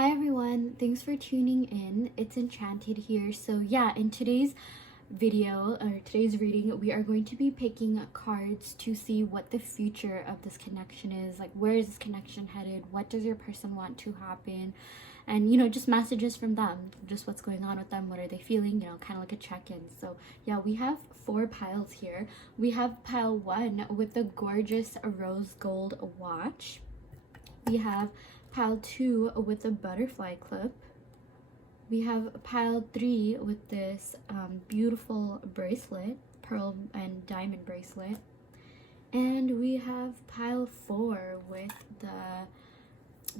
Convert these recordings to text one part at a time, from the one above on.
Hi everyone, thanks for tuning in. It's Enchanted here. So yeah, in today's video or today's reading, we are going to be picking cards to see what the future of this connection is. Like, where is this connection headed? What does your person want to happen? And just messages from them, just what's going on with them, what are they feeling, kind of like a check-in. So yeah, we have 4 piles here. We have pile 1 with the gorgeous rose gold watch. We have pile 2 with the butterfly clip. We have pile 3 with this beautiful bracelet, pearl and diamond bracelet. And we have pile 4 with the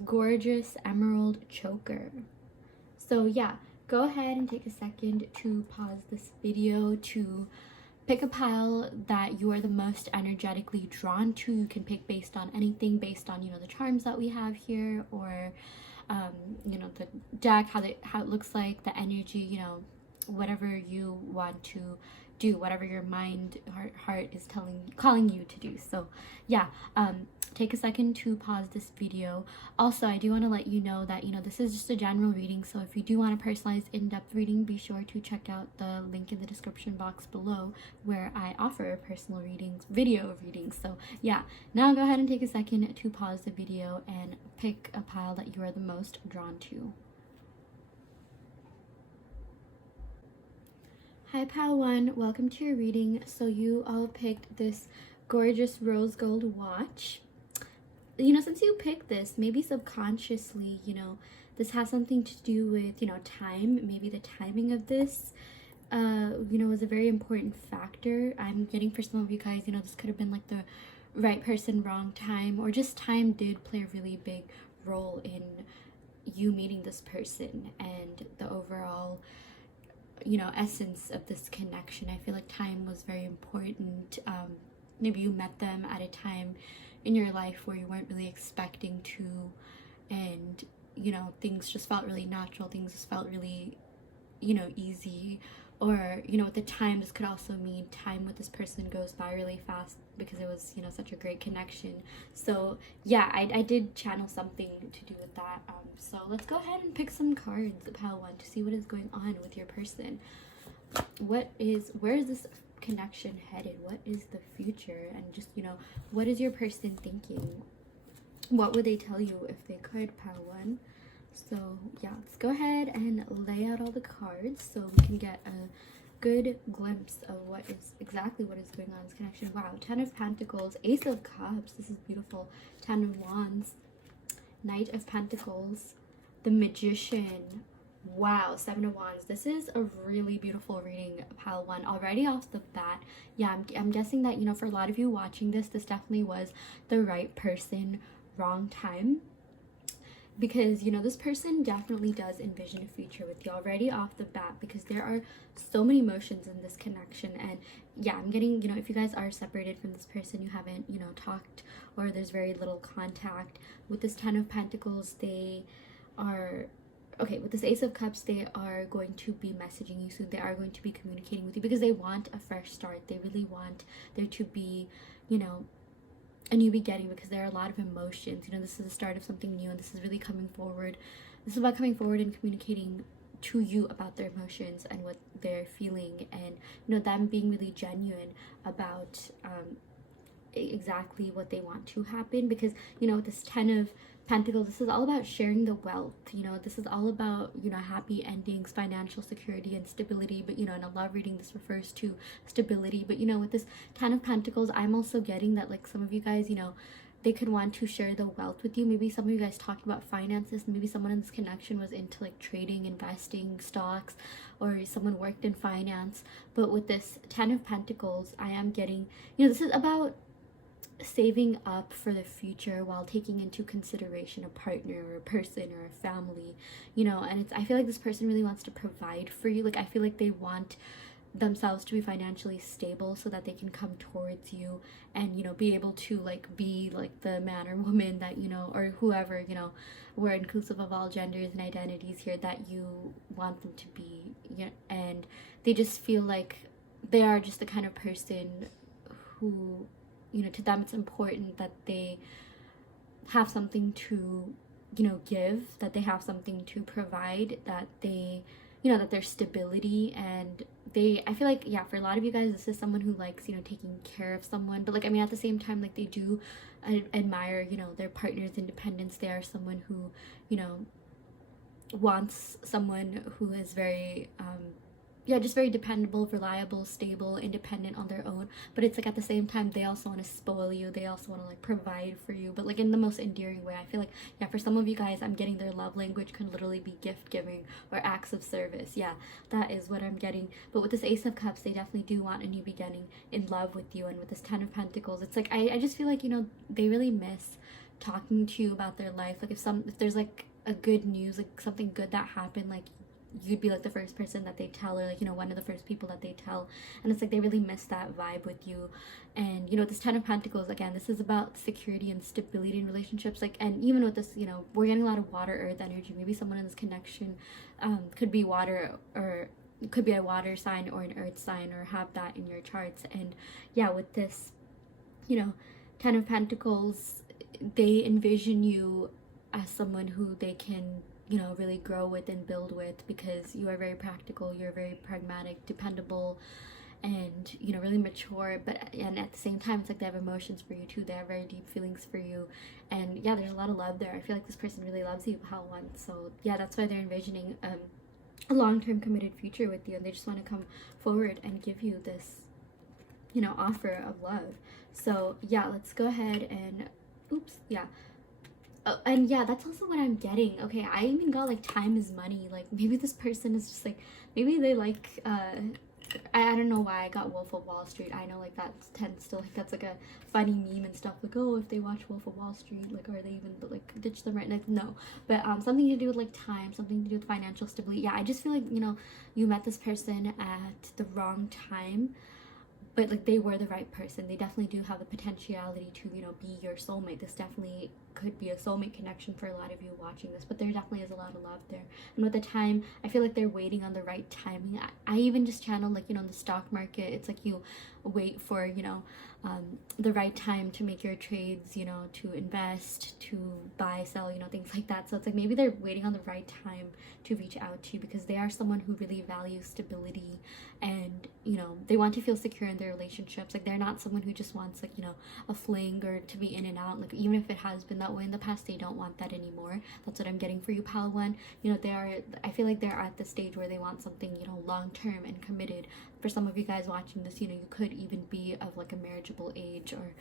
gorgeous emerald choker. So yeah, go ahead and take a second to pause this video to pick a pile that you are the most energetically drawn to. You can pick based on anything, based on the charms that we have here, or the deck, how it looks like, the energy, whatever you want to do, whatever your mind, heart is calling you to do. So yeah, take a second to pause this video. Also, I do want to let you know that this is just a general reading, so if you do want a personalized in-depth reading, be sure to check out the link in the description box below where I offer personal readings, video readings. So yeah, now go ahead and take a second to pause the video and pick a pile that you are the most drawn to. Hi pile 1, welcome to your reading. So you all picked this gorgeous rose gold watch. Since you picked this, maybe subconsciously, this has something to do with, time. Maybe the timing of this, was a very important factor. I'm getting for some of you guys, this could have been like the right person, wrong time, or just time did play a really big role in you meeting this person and the overall essence of this connection. I feel like time was very important. Maybe you met them at a time in your life where you weren't really expecting to, and things just felt really natural, things just felt really easy. Or at the time, this could also mean time with this person goes by really fast because it was such a great connection. So yeah, I did channel something to do with that. So let's go ahead and pick some cards, pile 1, to see what is going on with your person. Where is this connection headed? What is the future? And just what is your person thinking? What would they tell you if they could, pile 1? So yeah, let's go ahead and lay out all the cards so we can get a good glimpse of what is going on in this connection. Wow, 10 of Pentacles, Ace of Cups, this is beautiful, 10 of Wands, Knight of Pentacles, the Magician. Wow, 7 of Wands. This is a really beautiful reading, pile 1. Already off the bat, yeah, I'm guessing that for a lot of you watching this definitely was the right person, wrong time. Because this person definitely does envision a future with you already off the bat, because there are so many emotions in this connection. And yeah, I'm getting if you guys are separated from this person, you haven't talked, or there's very little contact. With this 10 of Pentacles, they are okay. With this Ace of Cups, they are going to be messaging you soon. They are going to be communicating with you because they want a fresh start. They really want there to be a new beginning, because there are a lot of emotions. This is the start of something new, and this is really coming forward. This is about coming forward and communicating to you about their emotions and what they're feeling, and them being really genuine about exactly what they want to happen. Because with this 10 of Pentacles, this is all about sharing the wealth. This is all about happy endings, financial security, and stability. But in a love reading, this refers to stability. But with this 10 of Pentacles, I'm also getting that like some of you guys, they could want to share the wealth with you. Maybe some of you guys talking about finances. Maybe someone in this connection was into like trading, investing, stocks, or someone worked in finance. But with this 10 of Pentacles, I am getting this is about saving up for the future while taking into consideration a partner or a person or a family, and I feel like this person really wants to provide for you. Like, I feel like they want themselves to be financially stable so that they can come towards you and be able to like be like the man or woman that or whoever we're inclusive of all genders and identities here, that you want them to be. And they just feel like they are just the kind of person who to them it's important that they have something to give, that they have something to provide, that they, that there's stability. And I feel like, yeah, for a lot of you guys, this is someone who likes, taking care of someone. But like, I mean, at the same time, like, they do admire, their partner's independence. They are someone who, wants someone who is very, just very dependable, reliable, stable, independent on their own. But it's like, at the same time, they also want to spoil you. They also want to like provide for you, but like in the most endearing way. I feel like, yeah, for some of you guys, I'm getting their love language can literally be gift giving or acts of service. Yeah, that is what I'm getting. But with this Ace of Cups, they definitely do want a new beginning in love with you. And with this Ten of Pentacles, it's like, I just feel like, they really miss talking to you about their life. Like if there's like a good news, like something good that happened, like you'd be like the first person that they tell, or like, one of the first people that they tell. And it's like they really miss that vibe with you. And this Ten of Pentacles, again, this is about security and stability in relationships. Like, and even with this, we're getting a lot of water earth energy. Maybe someone in this connection could be water, or could be a water sign or an earth sign, or have that in your charts. And yeah, with this Ten of Pentacles, they envision you as someone who they can really grow with and build with, because you are very practical, you're very pragmatic, dependable, and really mature. And at the same time, it's like they have emotions for you too. They have very deep feelings for you. And yeah, there's a lot of love there. I feel like this person really loves you, pile one. So yeah, that's why they're envisioning a long-term committed future with you, and they just want to come forward and give you this offer of love. So yeah, let's go ahead and and yeah, that's also what I'm getting. Okay, I even got like time is money. Like, maybe this person is just like, maybe they like I don't know why I got Wolf of Wall Street. I know like that tends to like, that's like a funny meme and stuff, like, oh, if they watch Wolf of Wall Street, like, are they even like ditch them right? Like, no. But something to do with like time, something to do with financial stability. Yeah, I just feel like you met this person at the wrong time, but like they were the right person. They definitely do have the potentiality to be your soulmate. This definitely could be a soulmate connection for a lot of you watching this, but there definitely is a lot of love there. And with the time, I feel like they're waiting on the right timing. I even just channeled like in the stock market, it's like you wait for the right time to make your trades, to invest, to buy, sell, things like that. So it's like maybe they're waiting on the right time to reach out to you, because they are someone who really values stability, and they want to feel secure in their relationships. Like, they're not someone who just wants like a fling, or to be in and out. Like, even if it has been that way in the past, they don't want that anymore. That's what I'm getting for you, pile one. I feel like they're at the stage where they want something long-term and committed. For some of you guys watching this, you could even be of like a marriageable age, or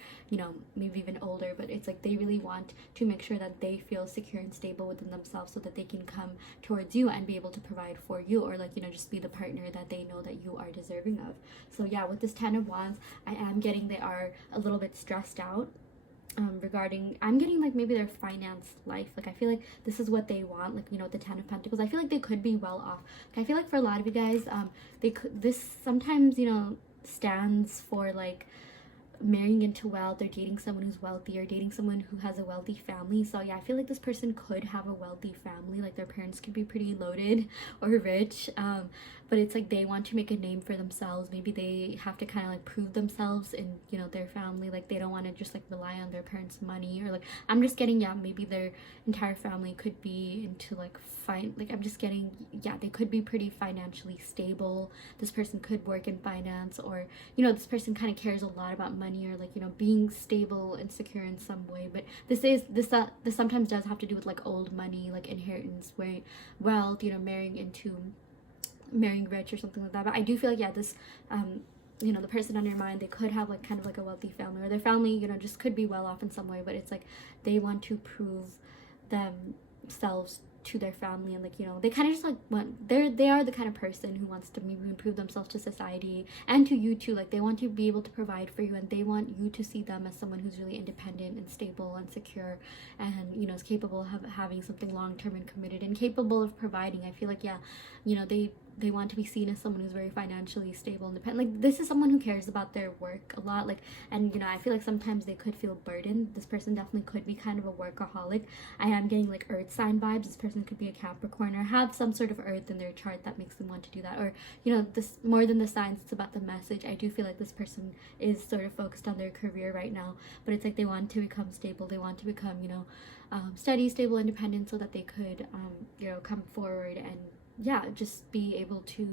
maybe even older, but it's like they really want to make sure that they feel secure and stable within themselves, so that they can come towards you and be able to provide for you, or like just be the partner that they know that you are deserving of. So yeah, with this Ten of Wands, I am getting they are a little bit stressed out regarding, I'm getting like maybe their finance life. Like, I feel like this is what they want, like with the Ten of Pentacles. I feel like they could be well off. Like, I feel like for a lot of you guys, this sometimes stands for like marrying into wealth, or dating someone who's wealthy, or dating someone who has a wealthy family. So yeah, I feel like this person could have a wealthy family. Like, their parents could be pretty loaded or rich, but it's like they want to make a name for themselves. Maybe they have to kind of like prove themselves in their family. Like, they don't want to just like rely on their parents' money, or like, I'm just getting, yeah, maybe their entire family could be into like I'm just getting, yeah, they could be pretty financially stable. This person could work in finance, or this person kind of cares a lot about money, or like being stable and secure in some way. But this sometimes does have to do with like old money, like inheritance, wealth, marrying rich or something like that. But I do feel like, yeah, this the person on your mind, they could have like kind of like a wealthy family, or their family just could be well off in some way, but it's like they want to prove themselves to their family. And like they kind of just like they are the kind of person who wants to maybe improve themselves to society and to you too. Like, they want to be able to provide for you, and they want you to see them as someone who's really independent and stable and secure, and is capable of having something long-term and committed, and capable of providing. I feel like, yeah, they want to be seen as someone who's very financially stable, independent. Like, this is someone who cares about their work a lot. Like, and I feel like sometimes they could feel burdened. This person definitely could be kind of a workaholic. I am getting like earth sign vibes. This person could be a Capricorn, or have some sort of earth in their chart that makes them want to do that. Or this, more than the signs, it's about the message. I do feel like this person is sort of focused on their career right now, but it's like they want to become stable. They want to become steady, stable, independent, so that they could, you know, come forward and, yeah, just be able to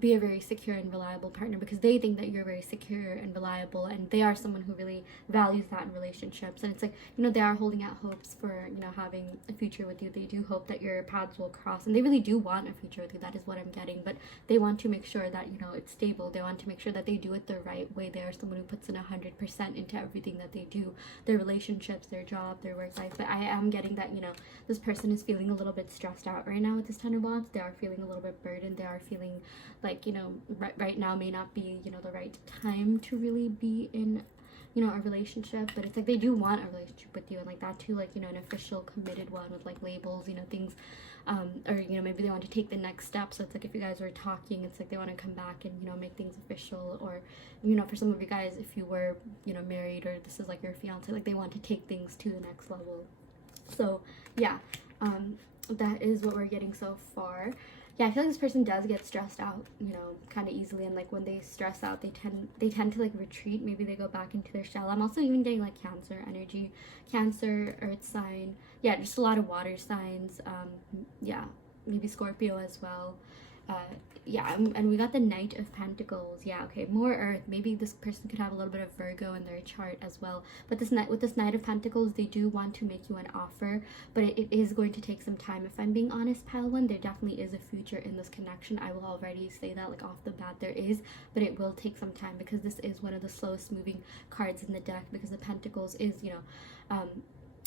be a very secure and reliable partner, because they think that you're very secure and reliable, and they are someone who really values that in relationships. And it's like, you know, they are holding out hopes for, you know, having a future with you. They do hope that your paths will cross, and they really do want a future with you. That is what I'm getting. But they want to make sure that, you know, it's stable. They want to make sure that they do it the right way. They are someone who puts in 100% into everything that they do, their relationships, their job, their work life. But I am getting that, you know, this person is feeling a little bit stressed out right now with this Ten of Wands. They are feeling a little bit burdened. They are feeling like, you know, right now may not be, you know, the right time to really be in, you know, a relationship. But it's like they do want a relationship with you, and like that too, like, you know, an official committed one with like labels, you know, things, or, you know, maybe they want to take the next step. So it's like if you guys were talking, it's like they want to come back and, you know, make things official. Or, you know, for some of you guys, if you were, you know, married, or this is like your fiance, like they want to take things to the next level. So yeah, that is what we're getting so far. Yeah, I feel like this person does get stressed out, you know, kind of easily. And like when they stress out, they tend to like retreat. Maybe they go back into their shell. I'm also even getting like Cancer energy, Cancer, Earth sign. Yeah, just a lot of water signs. Yeah, maybe Scorpio as well. Yeah, and we got the Knight of Pentacles. Yeah, okay, more Earth. Maybe this person could have a little bit of Virgo in their chart as well. But with this Knight of Pentacles, they do want to make you an offer, but it is going to take some time. If I'm being honest, Pile One, there definitely is a future in this connection. I will already say that, like, off the bat, there is, but it will take some time, because this is one of the slowest moving cards in the deck, because the Pentacles is, you know,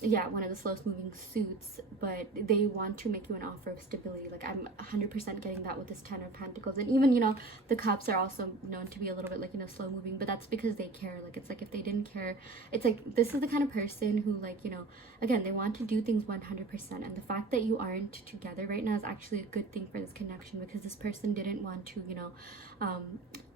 yeah, one of the slowest moving suits. But they want to make you an offer of stability. Like, I'm 100% getting that with this Ten of Pentacles. And even, you know, the Cups are also known to be a little bit, like, you know, slow moving, but that's because they care. Like, it's like if they didn't care, it's like this is the kind of person who, like, you know, again, they want to do things 100%. And the fact that you aren't together right now is actually a good thing for this connection, because this person didn't want to, you know,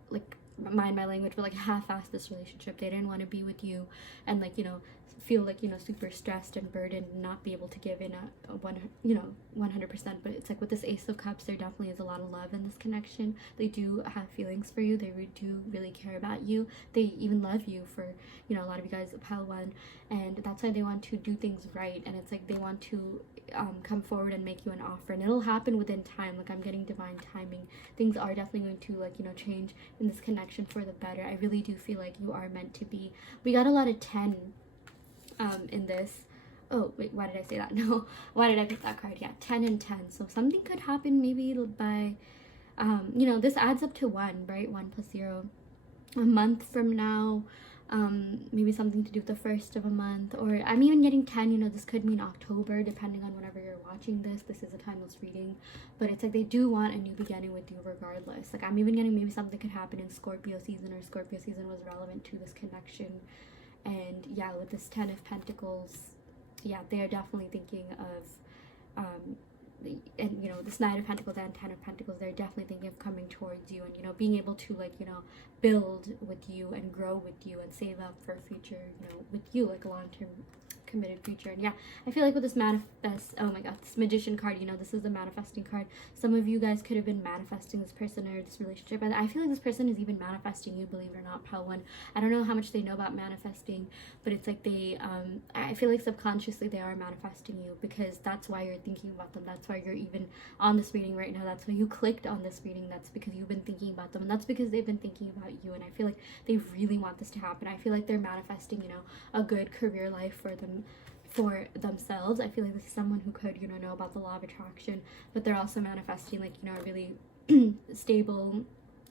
like, mind my language, but like half-ass this relationship. They didn't want to be with you and, like, you know, feel like, you know, super stressed and burdened and not be able to give in a 100%. But it's like with this Ace of Cups, there definitely is a lot of love in this connection. They do have feelings for you. They do really care about you. They even love you, for, you know, a lot of you guys, Pile One, and that's why they want to do things right. And it's like they want to come forward and make you an offer, and it'll happen within time. Like, I'm getting divine timing. Things are definitely going to, like, you know, change in this connection for the better. I really do feel like you are meant to be. We got a lot of 10 in this. Oh wait, why did I say that? No, why did I pick that card? Yeah, 10 and 10. So something could happen maybe by you know, this adds up to 1, right? 1 plus 0 a month from now. Maybe something to do with the first of a month, or I'm even getting 10, you know, this could mean October, depending on whenever you're watching this. This is a timeless reading, but it's like they do want a new beginning with you regardless. Like, I'm even getting maybe something could happen in Scorpio season, or Scorpio season was relevant to this connection. And yeah, with this 10 of Pentacles, yeah, they are definitely thinking of and, you know, this Knight of Pentacles and 10 of Pentacles, they're definitely thinking of coming towards you and, you know, being able to, like, you know, build with you and grow with you and save up for a future, you know, with you, like a long-term committed future. And yeah, I feel like with this oh my god, this Magician card, you know, this is the manifesting card. Some of you guys could have been manifesting this person or this relationship, and I feel like this person is even manifesting you, believe it or not, Pile One. I don't know how much they know about manifesting, but it's like they I feel like subconsciously they are manifesting you, because that's why you're thinking about them. That's why you're even on this reading right now. That's why you clicked on this reading. That's because you've been thinking about them, and that's because they've been thinking about you. And I feel like they really want this to happen. I feel like they're manifesting, you know, a good career life for themselves. I feel like this is someone who could, you know about the law of attraction, but they're also manifesting, like, you know, a really stable,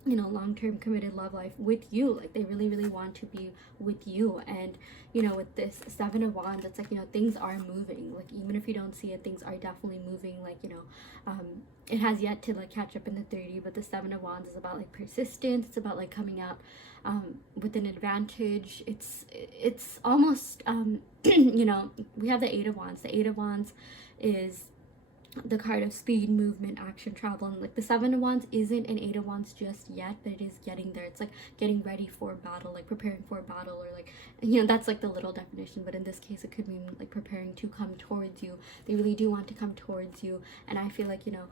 you know, long-term committed love life with you. Like, they really, really want to be with you. And, you know, with this 7 of Wands, it's like, you know, things are moving. Like, even if you don't see it, things are definitely moving. Like, you know, it has yet to, like, catch up in the 30, but the 7 of Wands is about, like, persistence. It's about, like, coming out with an advantage. It's almost you know, we have the 8 of Wands. The 8 of Wands is the card of speed, movement, action, travel, and like the 7 of Wands isn't an 8 of Wands just yet, but it is getting there. It's like getting ready for battle, like preparing for battle, or like, you know, that's like the little definition, but in this case it could mean like preparing to come towards you. They really do want to come towards you, and I feel like, you know,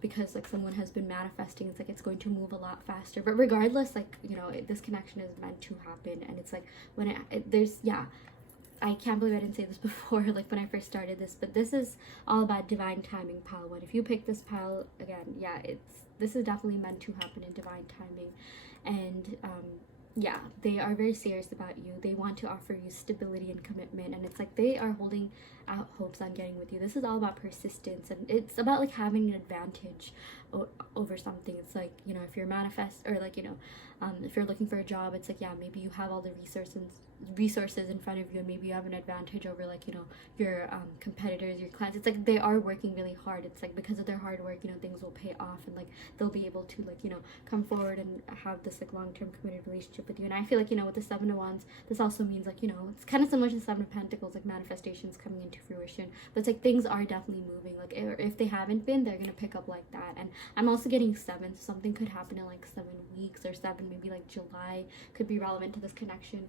because like someone has been manifesting, it's like it's going to move a lot faster. But regardless, like, you know, this connection is meant to happen, and it's like when there's, yeah, I can't believe I didn't say this before, like when I first started this, but this is all about divine timing, pile one. If you pick this pile, again, yeah, this is definitely meant to happen in divine timing. And yeah, they are very serious about you. They want to offer you stability and commitment, and it's like they are holding out hopes on getting with you. This is all about persistence, and it's about like having an advantage over something. It's like, you know, if you're manifest, or like, you know, if you're looking for a job, it's like, yeah, maybe you have all the resources in front of you, and maybe you have an advantage over, like, you know, your competitors, your clients. It's like they are working really hard. It's like because of their hard work, you know, things will pay off, and like they'll be able to, like, you know, come forward and have this like long-term committed relationship with you. And I feel like, you know, with the Seven of Wands, this also means, like, you know, it's kind of similar to the Seven of Pentacles, like manifestations coming into fruition, but it's like things are definitely moving. Like if they haven't been, they're gonna pick up like that. And I'm also getting 7, so something could happen in like 7 weeks, or 7, maybe like July could be relevant to this connection.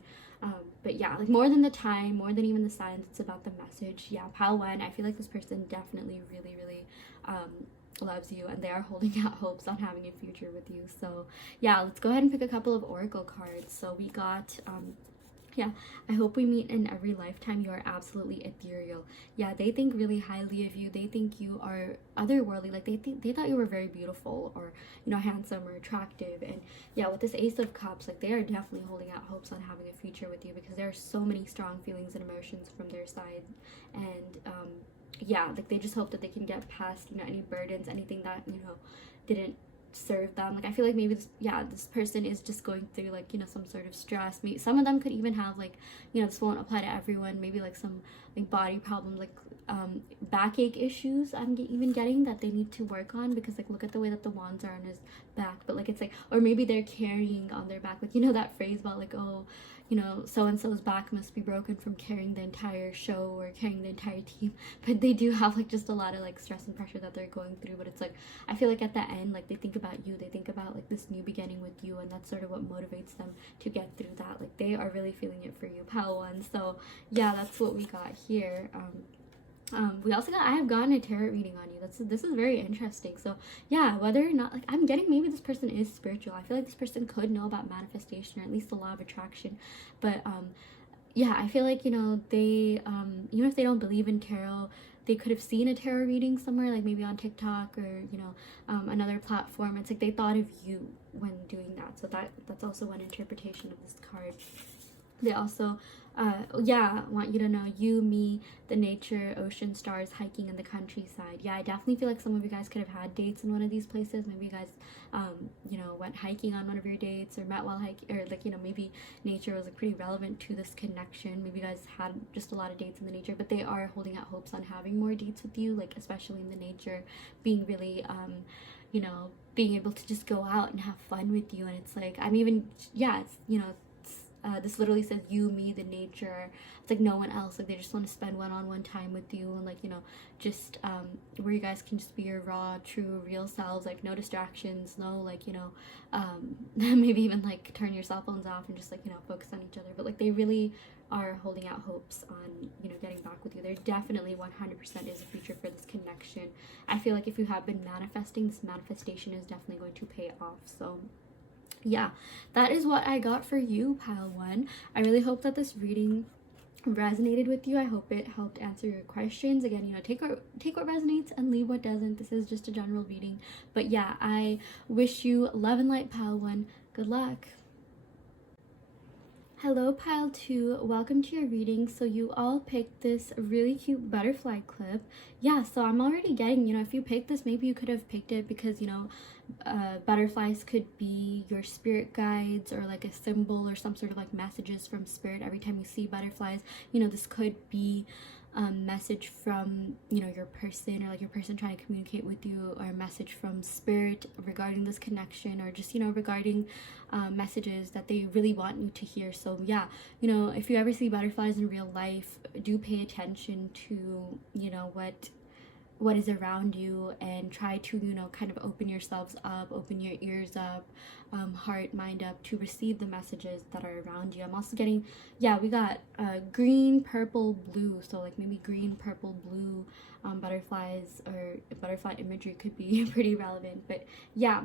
But yeah, like more than the time, more than even the signs, it's about the message. Yeah, pile 1, I feel like this person definitely really loves you, and they are holding out hopes on having a future with you. So yeah, let's go ahead and pick a couple of oracle cards. So we got yeah, I hope we meet in every lifetime. You are absolutely ethereal. Yeah, they think really highly of you. They think you are otherworldly. Like they thought you were very beautiful, or, you know, handsome or attractive. And yeah, with this Ace of Cups, like they are definitely holding out hopes on having a future with you, because there are so many strong feelings and emotions from their side. And yeah, like they just hope that they can get past, you know, any burdens, anything that, you know, didn't serve them. Like I feel like maybe this person is just going through, like, you know, some sort of stress. Maybe some of them could even have, like, you know, this won't apply to everyone, maybe like some like body problems, like backache issues. I'm even getting that they need to work on, because like look at the way that the wands are on his back. But like it's like, or maybe they're carrying on their back, like, you know, that phrase about like, oh, you know, so and so's back must be broken from carrying the entire show or carrying the entire team. But they do have like just a lot of like stress and pressure that they're going through. But it's like, I feel like at the end, like they think about you, they think about like this new beginning with you, and that's sort of what motivates them to get through that. Like they are really feeling it for you, pile 1. So yeah, that's what we got here. We also got, I have gotten a tarot reading on you. This is very interesting. So yeah, whether or not, like I'm getting, maybe this person is spiritual. I feel like this person could know about manifestation, or at least the law of attraction. But yeah, I feel like, you know, they even if they don't believe in tarot, they could have seen a tarot reading somewhere, like maybe on TikTok, or, you know, another platform. It's like they thought of you when doing that. So that's also one interpretation of this card. They also yeah, want you to know you, me, the nature, ocean, stars, hiking in the countryside. Yeah, I definitely feel like some of you guys could have had dates in one of these places. Maybe you guys you know, went hiking on one of your dates, or met while hiking, or like, you know, maybe nature was like pretty relevant to this connection. Maybe you guys had just a lot of dates in the nature, but they are holding out hopes on having more dates with you, like especially in the nature, being really you know, being able to just go out and have fun with you. And it's like, I'm even, yeah, it's, you know, this literally says you, me, the nature. It's like no one else. Like they just want to spend one-on-one time with you, and like, you know, just where you guys can just be your raw, true, real selves. Like no distractions, no, like, you know, maybe even like turn your cell phones off and just like, you know, focus on each other. But like they really are holding out hopes on, you know, getting back with you. There definitely 100% is a future for this connection. I feel like if you have been manifesting, this manifestation is definitely going to pay off. So yeah, that is what I got for you, pile 1. I really hope that this reading resonated with you. I hope it helped answer your questions. Again, you know, take what resonates and leave what doesn't. This is just a general reading. But yeah, I wish you love and light, pile 1. Good luck. Hello, pile 2. Welcome to your reading. So you all picked this really cute butterfly clip. Yeah, so I'm already getting, you know, if you picked this, maybe you could have picked it because, you know, butterflies could be your spirit guides, or like a symbol, or some sort of like messages from spirit. Every time you see butterflies, you know, this could be message from, you know, your person, or like your person trying to communicate with you, or a message from spirit regarding this connection, or just, you know, regarding messages that they really want you to hear. So yeah, you know, if you ever see butterflies in real life, do pay attention to, you know, what is around you, and try to, you know, kind of open yourselves up, open your ears up, heart, mind up, to receive the messages that are around you. I'm also getting, yeah, we got green, purple, blue. So like maybe green, purple, blue butterflies, or butterfly imagery could be pretty relevant. But yeah,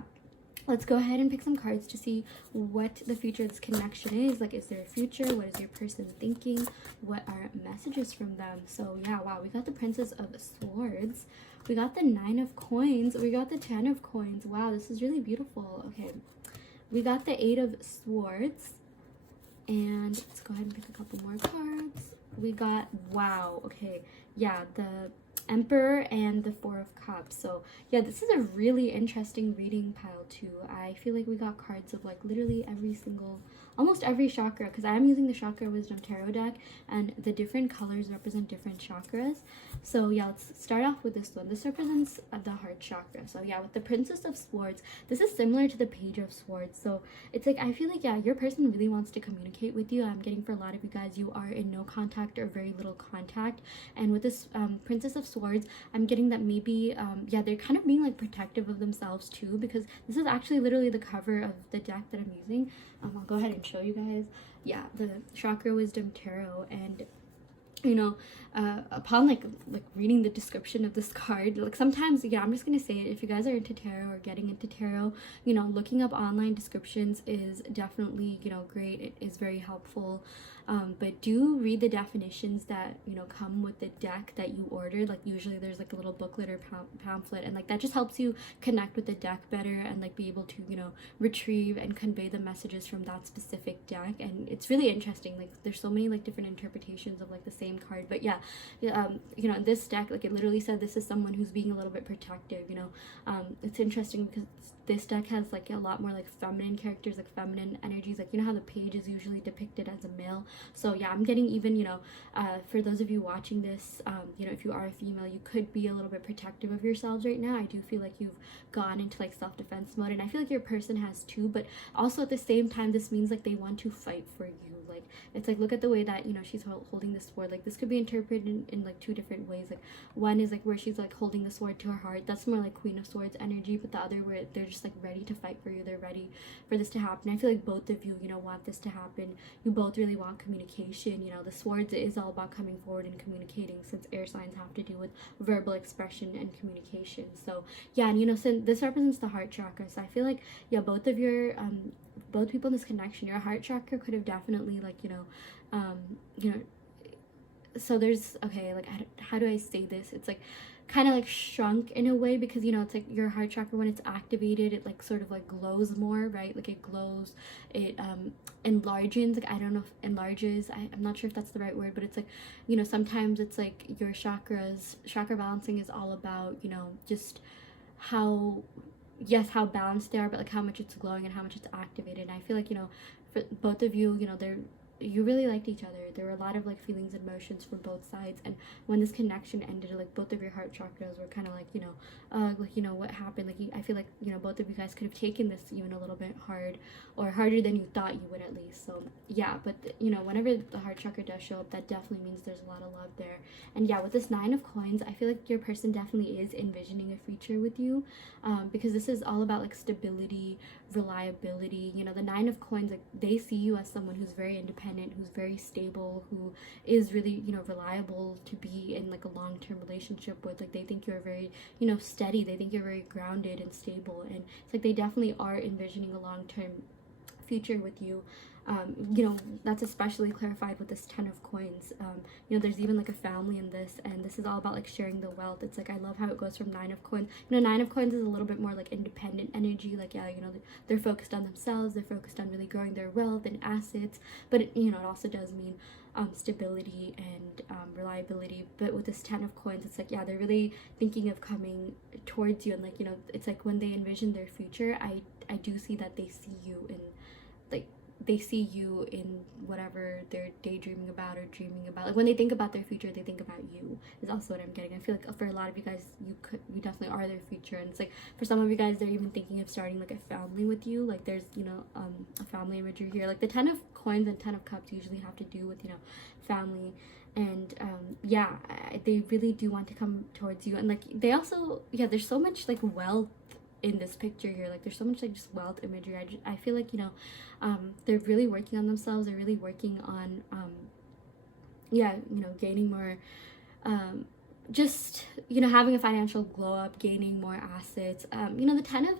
let's go ahead and pick some cards to see what the future of this connection is. Like, is there a future? What is your person thinking? What are messages from them? So yeah, wow, we got the Princess of Swords, we got the Nine of Coins, we got the Ten of Coins. Wow, this is really beautiful. Okay, we got the Eight of Swords, and let's go ahead and pick a couple more cards. We got, wow, okay, yeah, the Emperor and the Four of Cups. So yeah, this is a really interesting reading pile too. I feel like we got cards of like literally every single, almost every chakra, because I'm using the Chakra Wisdom Tarot deck, and the different colors represent different chakras. So yeah, let's start off with this one. This represents the heart chakra. So yeah, with the Princess of Swords, this is similar to the Page of Swords. So it's like, I feel like, yeah, your person really wants to communicate with you. I'm getting for a lot of you guys, you are in no contact or very little contact. And with this Princess of Swords, I'm getting that maybe, yeah, they're kind of being like protective of themselves too, because this is actually literally the cover of the deck that I'm using. I'll go ahead and show you guys. Yeah, the Chakra Wisdom Tarot. And you know, upon like reading the description of this card, like sometimes, yeah, I'm just gonna say it, if you guys are into tarot or getting into tarot, you know, looking up online descriptions is definitely, you know, great. It is very helpful. But do read the definitions that, you know, come with the deck that you ordered. Like usually there's like a little booklet or pamphlet, and like that just helps you connect with the deck better and like be able to, you know, retrieve and convey the messages from that specific deck. And it's really interesting, like there's so many like different interpretations of like the same card. But yeah, you know, in this deck, like it literally said this is someone who's being a little bit protective, you know. It's interesting because this deck has like a lot more like feminine characters, like feminine energies, like, you know how the page is usually depicted as a male. So yeah, I'm getting even, you know, for those of you watching this, you know, if you are a female, you could be a little bit protective of yourselves right now. I do feel like you've gone into like self-defense mode, and I feel like your person has too. But also at the same time, this means like they want to fight for you. Like it's like, look at the way that, you know, she's holding the sword. Like this could be interpreted in like two different ways. Like one is like where she's like holding the sword to her heart, that's more like Queen of Swords energy. But the other where they're just like ready to fight for you, they're ready for this to happen. I feel like both of you, you know, want this to happen. You both really want communication. You know, the swords is all about coming forward and communicating, since air signs have to do with verbal expression and communication. So yeah, and you know, since this represents the heart chakra, so I feel like, yeah, both of your both people in this connection, your heart chakra could have definitely like, you know, so there's, okay, like how do I say this? It's like kind of like shrunk in a way, because, you know, it's like your heart chakra, when it's activated, it like sort of like glows more, right? Like it glows, it enlarges, like I don't know if enlarges, I'm not sure if that's the right word, but it's like, you know, sometimes it's like your chakra balancing is all about, you know, just how, yes, how balanced they are, but like how much it's glowing and how much it's activated. And I feel like, you know, for both of you, you know, you really liked each other. There were a lot of like feelings and emotions from both sides, and when this connection ended, like both of your heart chakras were kind of like, you know, like, you know, what happened? Like I feel like, you know, both of you guys could have taken this even a little bit hard, or harder than you thought you would at least. So yeah, but you know, whenever the heart chakra does show up, that definitely means there's a lot of love there. And yeah, with this Nine of Coins, I feel like your person definitely is envisioning a future with you, because this is all about like stability, reliability. You know, the Nine of Coins, like they see you as someone who's very independent, who's very stable, who is really, you know, reliable to be in like a long-term relationship with. Like they think you're very, you know, steady, they think you're very grounded and stable, and it's like they definitely are envisioning a long-term future with you. You know, that's especially clarified with this Ten of Coins. You know, there's even like a family in this, and this is all about like sharing the wealth. It's like, I love how it goes from Nine of Coins. You know, Nine of Coins is a little bit more like independent energy. Like, yeah, you know, they're focused on themselves, they're focused on really growing their wealth and assets, but it, you know, it also does mean stability and reliability. But with this Ten of Coins, it's like, yeah, they're really thinking of coming towards you, and like, you know, it's like when they envision their future, I do see that they see you in, like, they see you in whatever they're daydreaming about or dreaming about. Like when they think about their future, they think about you, is also what I'm getting. I feel like for a lot of you guys, you definitely are their future. And it's like, for some of you guys, they're even thinking of starting like a family with you. Like there's, you know, a family imagery here. Like the Ten of Coins and Ten of Cups usually have to do with, you know, family. And yeah, they really do want to come towards you. And like they also, yeah, there's so much like wealth in this picture here. Like there's so much like just wealth imagery. I feel like, you know, they're really working on themselves. They're really working on yeah, you know, gaining more, just, you know, having a financial glow up, gaining more assets. You know, the Ten of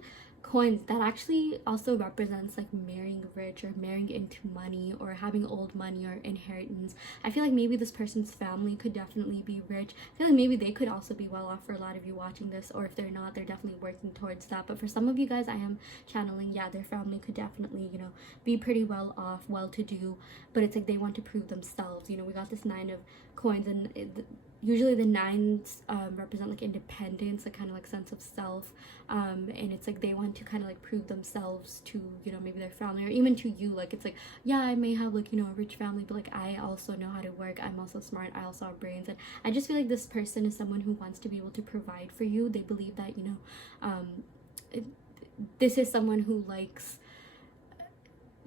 coins, that actually also represents like marrying rich or marrying into money or having old money or inheritance. I feel like maybe this person's family could definitely be rich. I feel like maybe they could also be well off for a lot of you watching this, or if they're not, they're definitely working towards that. But for some of you guys, I am channeling, yeah, their family could definitely, you know, be pretty well off, well to do, but it's like they want to prove themselves. You know, we got this 9 of coins, and usually the 9s represent like independence, like kind of like sense of self, and it's like they want to kind of like prove themselves to, you know, maybe their family or even to you. Like it's like, yeah, I may have like, you know, a rich family, but like I also know how to work, I'm also smart, I also have brains. And I just feel like this person is someone who wants to be able to provide for you. They believe that, you know, this is someone who likes,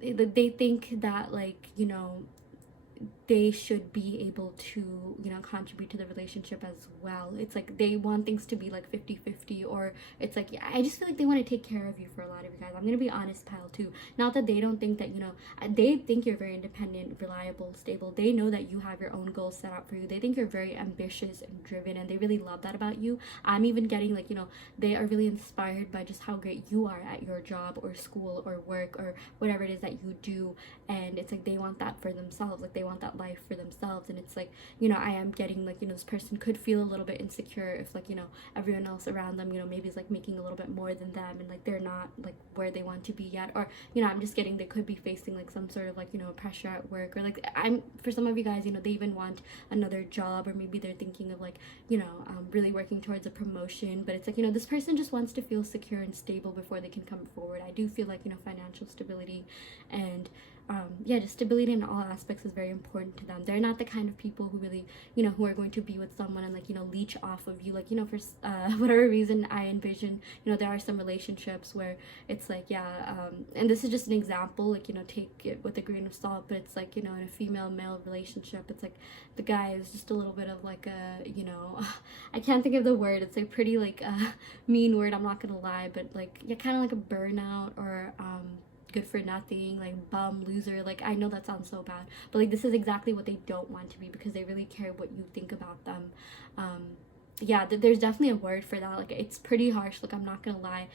they think that, like, you know, they should be able to, you know, contribute to the relationship as well. It's like they want things to be like 50-50, or it's like, yeah, I just feel like they want to take care of you for a lot of you guys. I'm gonna be honest, pile too. Not that they don't think that, you know, they think you're very independent, reliable, stable. They know that you have your own goals set out for you. They think you're very ambitious and driven, and they really love that about you. I'm even getting like, you know, they are really inspired by just how great you are at your job or school or work or whatever it is that you do. And it's like they want that for themselves. Like they want that life for themselves. And it's like, you know, I am getting like, you know, this person could feel a little bit insecure if like, you know, everyone else around them, you know, maybe is like making a little bit more than them, and like they're not like where they want to be yet. Or, you know, I'm just getting, they could be facing like some sort of like, you know, pressure at work, or like for some of you guys, you know, they even want another job, or maybe they're thinking of like, you know, really working towards a promotion. But it's like, you know, this person just wants to feel secure and stable before they can come forward. I do feel like, you know, financial stability and yeah, just stability in all aspects is very important to them. They're not the kind of people who really, you know, who are going to be with someone and like, you know, leech off of you. Like, you know, for whatever reason, I envision, you know, there are some relationships where it's like, yeah, and this is just an example, like, you know, take it with a grain of salt, but it's like, you know, in a female-male relationship, it's like the guy is just a little bit of like a, you know, I can't think of the word, it's like pretty like a mean word, I'm not gonna lie, but like, yeah, kind of like a burnout, or good for nothing, like bum, loser. Like, I know that sounds so bad, but like this is exactly what they don't want to be, because they really care what you think about them. Yeah, there's definitely a word for that. Like, it's pretty harsh, like, I'm not gonna lie.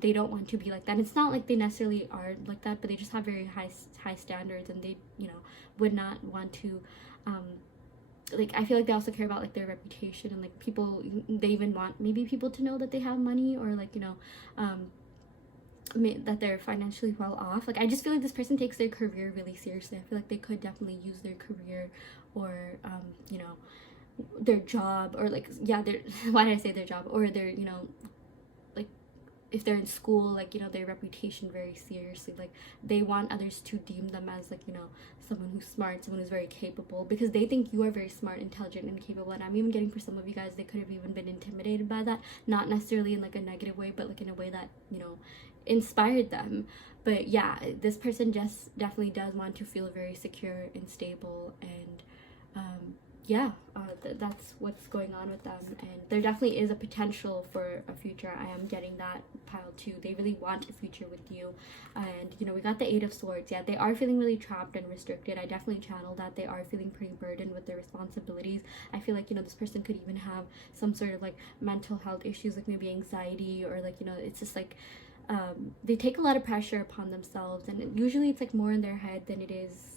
They don't want to be like that. It's not like they necessarily are like that, but they just have very high standards, and they, you know, would not want to like, I feel like they also care about like their reputation, and like people, they even want maybe people to know that they have money, or like, you know, that they're financially well off. Like, I just feel like this person takes their career really seriously. I feel like they could definitely use their career, or you know, their job, or like, yeah, their why did I say their job, or their, you know, like if they're in school, like, you know, their reputation very seriously. Like, they want others to deem them as like, you know, someone who's smart, someone who's very capable, because they think you are very smart, intelligent, and capable. And I'm even getting, for some of you guys, they could have even been intimidated by that, not necessarily in like a negative way, but like in a way that, you know, inspired them. But yeah, this person just definitely does want to feel very secure and stable, and yeah, that's what's going on with them. And there definitely is a potential for a future. I am getting that pile too. They really want a future with you. And, you know, we got the 8 of Swords. Yeah, they are feeling really trapped and restricted. I definitely channel that. They are feeling pretty burdened with their responsibilities. I feel like, you know, this person could even have some sort of like mental health issues, like maybe anxiety, or like, you know, it's just like they take a lot of pressure upon themselves, and usually it's like more in their head than it is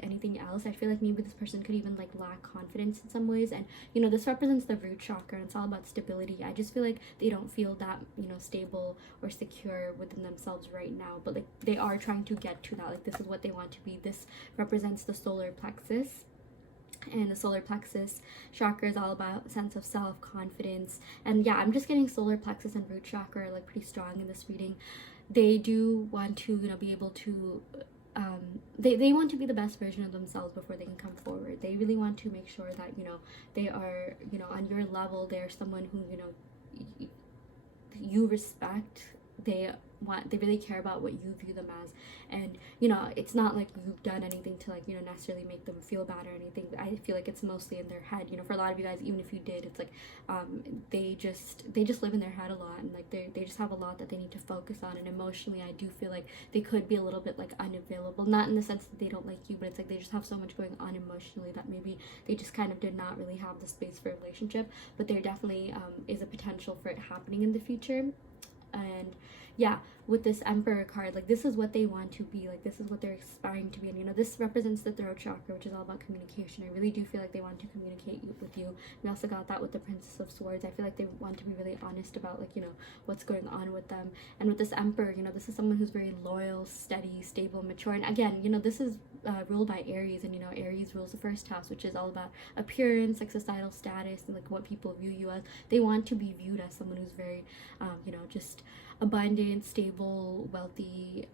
anything else. I feel like maybe this person could even like lack confidence in some ways. And, you know, this represents the root chakra, and it's all about stability. I just feel like they don't feel that, you know, stable or secure within themselves right now, but like they are trying to get to that. Like, this is what they want to be. This represents the solar plexus, and the solar plexus chakra is all about sense of self, confidence. And yeah, I'm just getting solar plexus and root chakra are like pretty strong in this reading. They do want to, you know, be able to they want to be the best version of themselves before they can come forward. They really want to make sure that, you know, they are, you know, on your level. They're someone who, you know, you respect. They really care about what you view them as. And, you know, it's not like you've done anything to like, you know, necessarily make them feel bad or anything. I feel like it's mostly in their head. You know, for a lot of you guys, even if you did, it's like they just live in their head a lot, and like they just have a lot that they need to focus on. And emotionally, I do feel like they could be a little bit like unavailable, not in the sense that they don't like you, but it's like they just have so much going on emotionally that maybe they just kind of did not really have the space for a relationship. But there definitely is a potential for it happening in the future. And yeah, with this Emperor card, like this is what they want to be, like this is what they're aspiring to be. And you know, this represents the throat chakra, which is all about communication. I really do feel like they want to communicate with you. We also got that with the Princess of Swords. I feel like they want to be really honest about, like, you know, what's going on with them. And with this Emperor, you know, this is someone who's very loyal, steady, stable, mature. And again, you know, this is ruled by Aries, and you know, Aries rules the first house, which is all about appearance, like societal status, and like what people view you as. They want to be viewed as someone who's very you know, just abundant, stable, wealthy,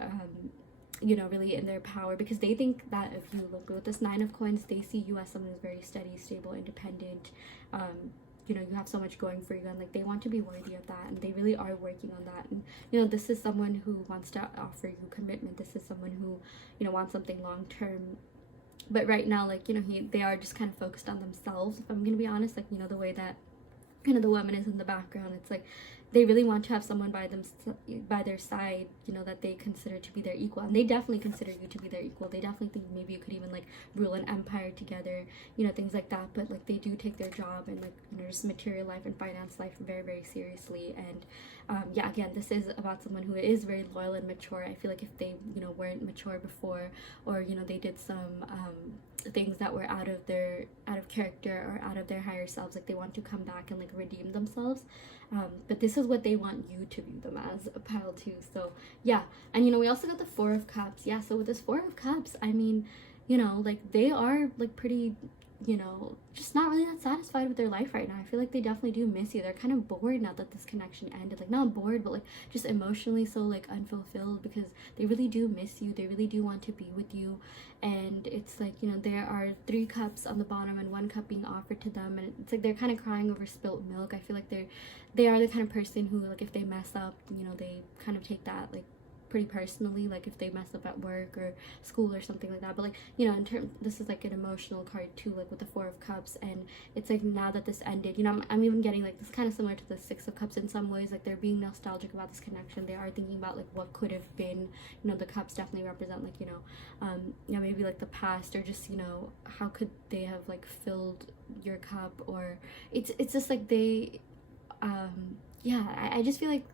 you know, really in their power, because they think that if you look with this Nine of Coins, they see you as someone who's very steady, stable, independent, you know, you have so much going for you, and like they want to be worthy of that, and they really are working on that. And you know, this is someone who wants to offer you commitment. This is someone who, you know, wants something long term. But right now, like, you know, they are just kind of focused on themselves, if I'm gonna be honest. Like, you know, the way that, you know, the woman is in the background, it's like they really want to have someone by their side, you know, that they consider to be their equal. And they definitely consider you to be their equal. They definitely think maybe you could even like rule an empire together, you know, things like that. But like they do take their job and like, you know, just material life and finance life very, very seriously. And yeah, again, this is about someone who is very loyal and mature. I feel like if they, you know, weren't mature before, or you know, they did some things that were out of character or out of their higher selves, like they want to come back and like redeem themselves. But this is what they want you to view them as, a pile too. So yeah. And you know, we also got the Four of Cups. Yeah, so with this Four of Cups, I mean, you know, like they are like pretty, you know, just not really that satisfied with their life right now. I feel like they definitely do miss you. They're kind of bored now that this connection ended. Like, not bored, but like just emotionally so like unfulfilled, because they really do miss you. They really do want to be with you. And it's like, you know, there are 3 cups on the bottom and 1 cup being offered to them, and it's like they're kind of crying over spilt milk. I feel like they are the kind of person who, like, if they mess up, you know, they kind of take that like pretty personally, like if they mess up at work or school or something like that. But like, you know, this is like an emotional card too, like with the Four of Cups. And it's like, now that this ended, you know, I'm even getting like this kind of similar to the Six of Cups in some ways. Like they're being nostalgic about this connection. They are thinking about like what could have been. You know, the cups definitely represent like, you know, maybe like the past, or just, you know, how could they have like filled your cup, or it's just like they yeah, I just feel like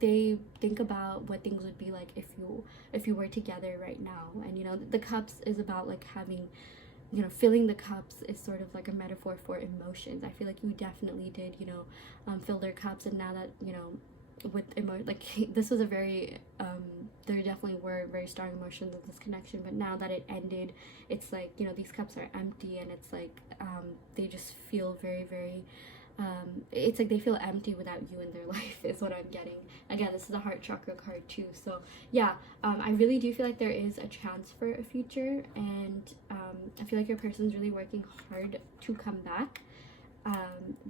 they think about what things would be like if you were together right now. And you know, the cups is about like having, you know, filling the cups is sort of like a metaphor for emotions. I feel like you definitely did, you know, fill their cups. And now that, you know, with like this was a very there definitely were very strong emotions of this connection, but now that it ended, it's like, you know, these cups are empty, and it's like they just feel very, very it's like they feel empty without you in their life, is what I'm getting. Again, this is a heart chakra card too. So yeah, I really do feel like there is a chance for a future, and I feel like your person's really working hard to come back.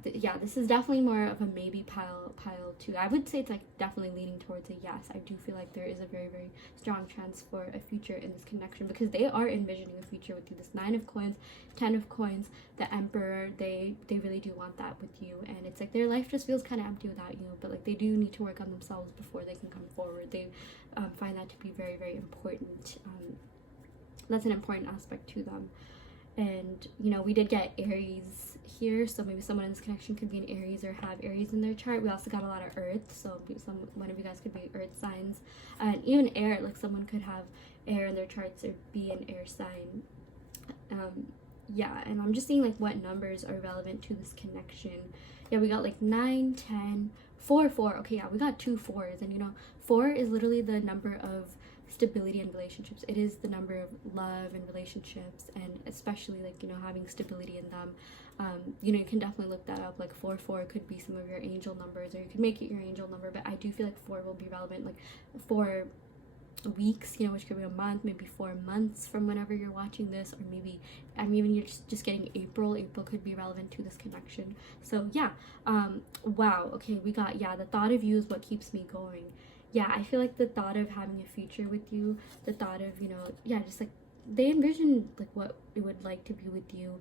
Yeah, this is definitely more of a maybe pile too. I would say it's like definitely leaning towards a yes. I do feel like there is a very, very strong chance for a future in this connection, because they are envisioning a future with you. This Nine of Coins, 10 of Coins, the Emperor, they really do want that with you. And it's like their life just feels kind of empty without you, but like they do need to work on themselves before they can come forward. They find that to be very, very important. That's an important aspect to them. And you know, we did get Aries here, so maybe someone in this connection could be an Aries or have Aries in their chart. We also got a lot of Earth, so one of you guys could be Earth signs, and even air, like someone could have air in their charts or be an air sign. Yeah, and I'm just seeing like what numbers are relevant to this connection. Yeah, we got like 9, 10, 4, 4. Okay, yeah, we got 2 4s, and you know, 4 is literally the number of stability in relationships. It is the number of love and relationships, and especially like, you know, having stability in them. You know, you can definitely look that up. Like 4 could be some of your angel numbers, or you could make it your angel number, but I do feel like 4 will be relevant like for weeks, you know, which could be a month, maybe 4 months from whenever you're watching this, or maybe even you're just getting April could be relevant to this connection. So yeah, wow, okay, we got, yeah, the thought of you is what keeps me going. Yeah, I feel like the thought of having a future with you, the thought of, you know, yeah, just like they envision like what it would like to be with you,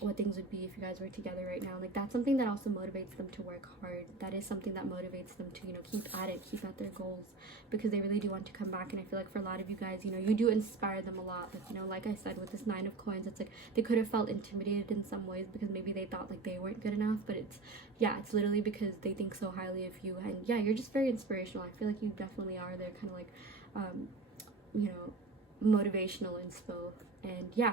what things would be if you guys were together right now. Like that's something that also motivates them to work hard. That is something that motivates them to, you know, keep at it, keep at their goals, because they really do want to come back. And I feel like for a lot of you guys, you know, you do inspire them a lot. Like, you know, like I said, with this 9 of coins, it's like they could have felt intimidated in some ways because maybe they thought like they weren't good enough, but it's literally because they think so highly of you. And yeah, you're just very inspirational. I feel like you definitely are. They're kind of like you know, motivational inspo. And yeah,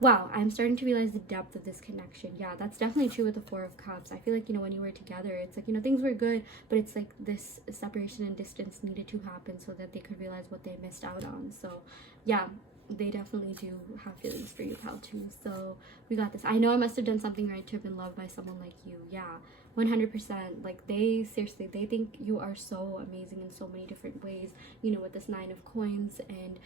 wow, I'm starting to realize the depth of this connection. Yeah, that's definitely true with the 4 of Cups. I feel like, you know, when you were together, it's like, you know, things were good, but it's like this separation and distance needed to happen so that they could realize what they missed out on. So yeah, they definitely do have feelings for you, pal, too. So we got this. I know I must have done something right to have been loved by someone like you. Yeah, 100%. Like, they seriously, they think you are so amazing in so many different ways, you know, with this 9 of coins. And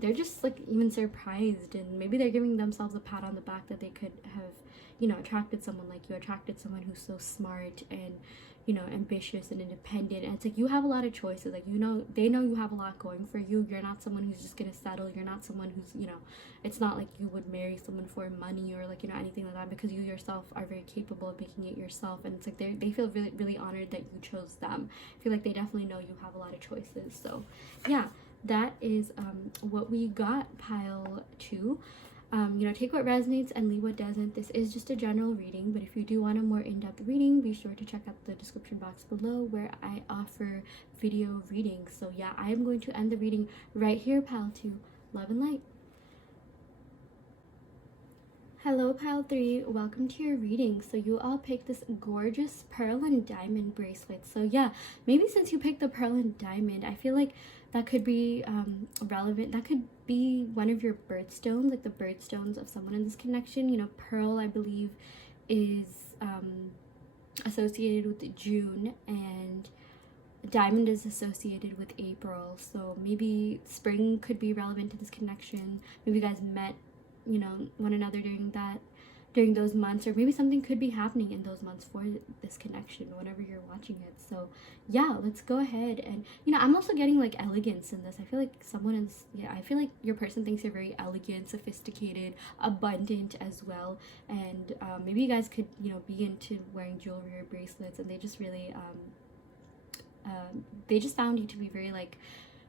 they're just like even surprised, and maybe they're giving themselves a pat on the back that they could have, you know, attracted someone like you, attracted someone who's so smart and, you know, ambitious and independent. And it's like you have a lot of choices. Like, you know, they know you have a lot going for you. You're not someone who's just gonna settle. You're not someone who's, you know, it's not like you would marry someone for money or like, you know, anything like that, because you yourself are very capable of making it yourself. And it's like they feel really, really honored that you chose them. I feel like they definitely know you have a lot of choices. So yeah, that is what we got, pile 2. You know, take what resonates and leave what doesn't. This is just a general reading, but if you do want a more in-depth reading, be sure to check out the description box below where I offer video readings. So yeah, I am going to end the reading right here, pile 2. Love and light. Hello, pile 3. Welcome to your reading. So you all picked this gorgeous pearl and diamond bracelet. So yeah, maybe since you picked the pearl and diamond, I feel like that could be relevant. That could be one of your birthstones, like the birthstones of someone in this connection. You know, pearl, I believe, is associated with June, and diamond is associated with April. So maybe spring could be relevant to this connection. Maybe you guys met, you know, one another during those months, or maybe something could be happening in those months for this connection whenever you're watching it. So yeah, let's go ahead. And you know, I'm also getting like elegance in this. I feel like someone is, yeah, I feel like your person thinks you're very elegant, sophisticated, abundant as well. And maybe you guys could, you know, be into wearing jewelry or bracelets, and they just really they just found you to be very like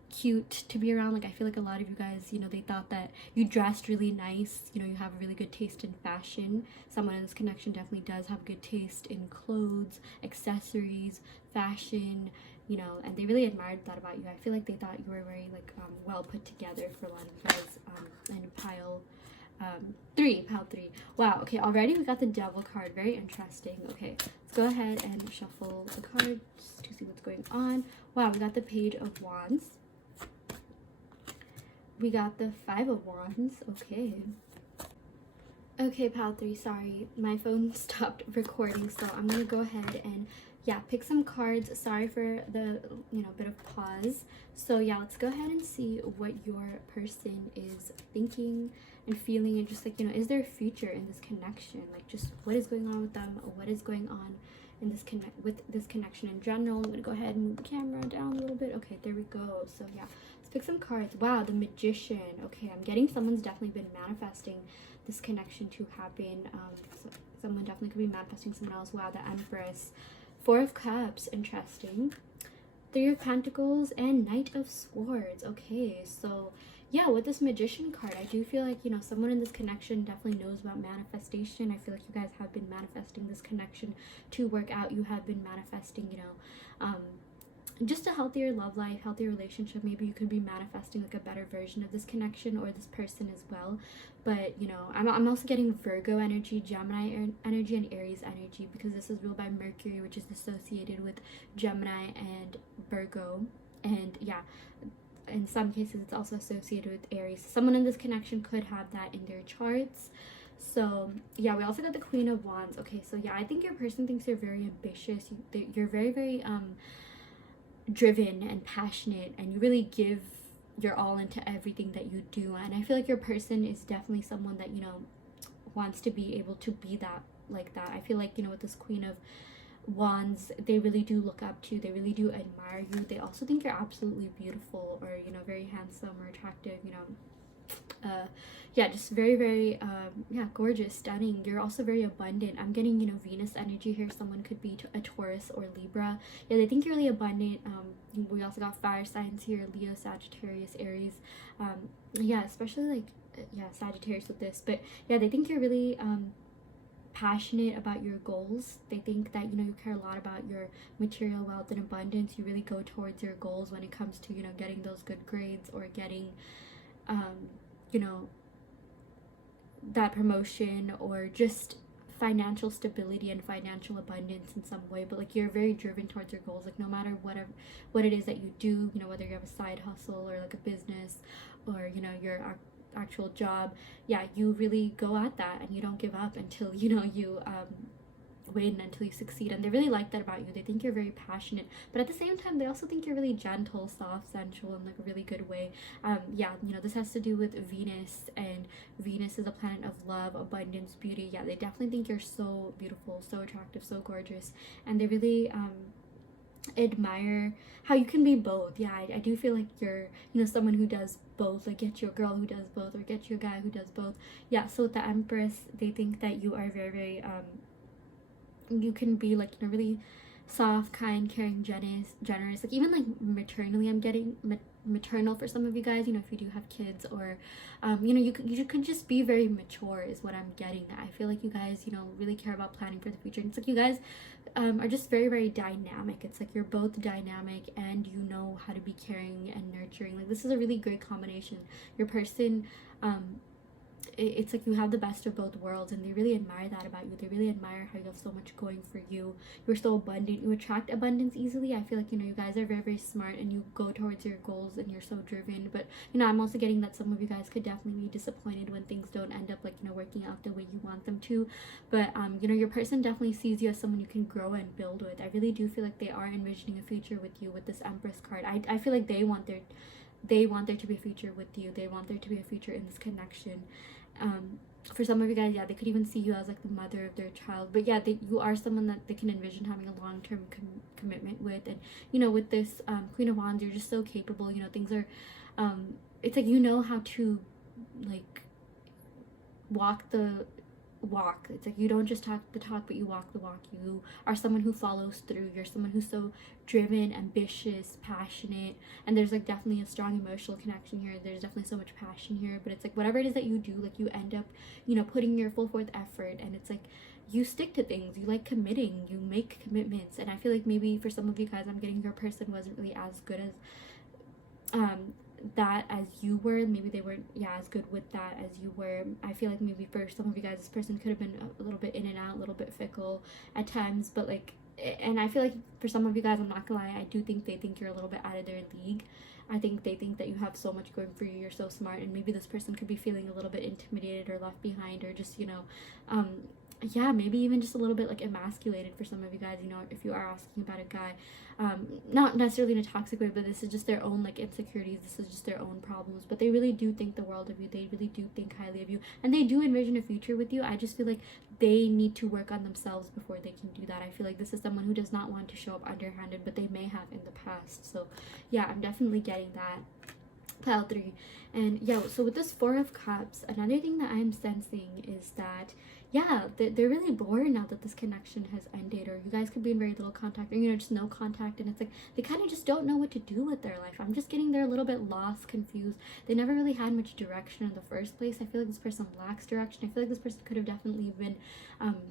cute to be around. Like, I feel like a lot of you guys, you know, they thought that you dressed really nice, you know, you have a really good taste in fashion. Someone in this connection definitely does have good taste in clothes, accessories, fashion, you know, and they really admired that about you. I feel like they thought you were very like well put together for a lot of you guys. And pile 3. Wow, okay, already we got the devil card. Very interesting. Okay, let's go ahead and shuffle the cards to see what's going on. Wow, we got the Page of Wands. We got the 5 of Wands. Okay, pal 3, sorry, my phone stopped recording, so I'm gonna go ahead and yeah, pick some cards. Sorry for the, you know, bit of pause. So yeah, let's go ahead and see what your person is thinking and feeling, and just like, you know, is there a future in this connection? Like, just what is going on with them, or what is going on in this connection in general. I'm gonna go ahead and move the camera down a little bit. Okay, there we go. So yeah, let's pick some cards. Wow, the Magician. Okay, I'm getting someone's definitely been manifesting this connection to happen. So someone definitely could be manifesting someone else. Wow, the Empress. 4 of Cups, interesting. 3 of Pentacles and Knight of Swords. Okay, so yeah, with this Magician card, I do feel like, you know, someone in this connection definitely knows about manifestation. I feel like you guys have been manifesting this connection to work out. You have been manifesting, you know, just a healthier love life, healthier relationship. Maybe you could be manifesting like a better version of this connection or this person as well. But you know, I'm also getting Virgo energy, Gemini energy, and Aries energy, because this is ruled by Mercury, which is associated with Gemini and Virgo. And yeah, in some cases it's also associated with Aries. Someone in this connection could have that in their charts. So yeah, we also got the Queen of Wands. Okay, so yeah, I think your person thinks you're very ambitious. You're very driven and passionate, and you really give your all into everything that you do. And I feel like your person is definitely someone that, you know, wants to be able to be that, like that. I feel like, you know, with this Queen of Wands, they really do look up to you, they really do admire you. They also think you're absolutely beautiful, or, you know, very handsome or attractive, you know. yeah, just very, very, yeah, gorgeous, stunning. You're also very abundant. I'm getting, you know, Venus energy here. Someone could be a Taurus or Libra. Yeah, they think you're really abundant. We also got fire signs here: Leo, Sagittarius, Aries. Yeah, especially like, yeah, Sagittarius with this. But yeah, they think you're really passionate about your goals. They think that, you know, you care a lot about your material wealth and abundance. You really go towards your goals when it comes to, you know, getting those good grades or getting, you know, that promotion, or just financial stability and financial abundance in some way. But like, you're very driven towards your goals, like no matter what it is that you do, you know, whether you have a side hustle or like a business, or, you know, your actual job, yeah, you really go at that and you don't give up until, you know, you win, until you succeed. And they really like that about you. They think you're very passionate, but at the same time they also think you're really gentle, soft, sensual in like a really good way. Yeah, you know, this has to do with Venus, and Venus is a planet of love, abundance, beauty. Yeah, they definitely think you're so beautiful, so attractive, so gorgeous, and they really admire how you can be both. Yeah, I do feel like you're, you know, someone who does both. Like, get you a girl who does both, or get you a guy who does both. Yeah, so with the Empress, they think that you are very, very you can be like, you know, really soft, kind, caring, generous, like even like maternally. I'm getting maternal for some of you guys, you know, if you do have kids, or you know, you could just be very mature is what I'm getting. I feel like you guys, you know, really care about planning for the future. It's like you guys are just very, very dynamic. It's like you're both dynamic and you know how to be caring and nurturing. Like, this is a really great combination. Your person, it's like you have the best of both worlds, and they really admire that about you. They really admire how you have so much going for you. You're so abundant. You attract abundance easily. I feel like, you know, you guys are very, very smart and you go towards your goals and you're so driven. But, you know, I'm also getting that some of you guys could definitely be disappointed when things don't end up like, you know, working out the way you want them to. But you know, your person definitely sees you as someone you can grow and build with. I really do feel like they are envisioning a future with you with this Empress card. I feel like they want there to be a future with you. They want there to be a future in this connection. For some of you guys, yeah, they could even see you as like the mother of their child. But yeah, you are someone that they can envision having a long-term commitment with. And, you know, with this Queen of Wands, you're just so capable. You know, things are it's like, you know how to like walk the walk. It's like you don't just talk the talk, but you walk the walk. You are someone who follows through. You're someone who's so driven, ambitious, passionate, and there's like definitely a strong emotional connection here. There's definitely so much passion here. But it's like, whatever it is that you do, like, you end up, you know, putting your full forth effort, and it's like you stick to things. You like committing, you make commitments. And I feel like maybe for some of you guys, I'm getting your person wasn't really as good as that as you were. Maybe they weren't, yeah, as good with that as you were. I feel like maybe for some of you guys, this person could have been a little bit in and out, a little bit fickle at times. But like, and I feel like for some of you guys, I'm not gonna lie, I do think they think you're a little bit out of their league. I think they think that you have so much going for you, you're so smart, and maybe this person could be feeling a little bit intimidated or left behind, or just, you know, yeah, maybe even just a little bit like emasculated for some of you guys, you know, if you are asking about a guy. Not necessarily in a toxic way, but this is just their own like insecurities. This is just their own problems. But they really do think the world of you. They really do think highly of you, and they do envision a future with you. I just feel like they need to work on themselves before they can do that. I feel like this is someone who does not want to show up underhanded, but they may have in the past. So yeah, I'm definitely getting that. Pile 3. And yeah, so with this 4 of Cups, another thing that I'm sensing is that, yeah, they're really bored now that this connection has ended, or you guys could be in very little contact, or, you know, just no contact, and it's like they kind of just don't know what to do with their life. I'm just getting they're a little bit lost, confused. They never really had much direction in the first place. I feel like this person lacks direction. I feel like this person could have definitely been,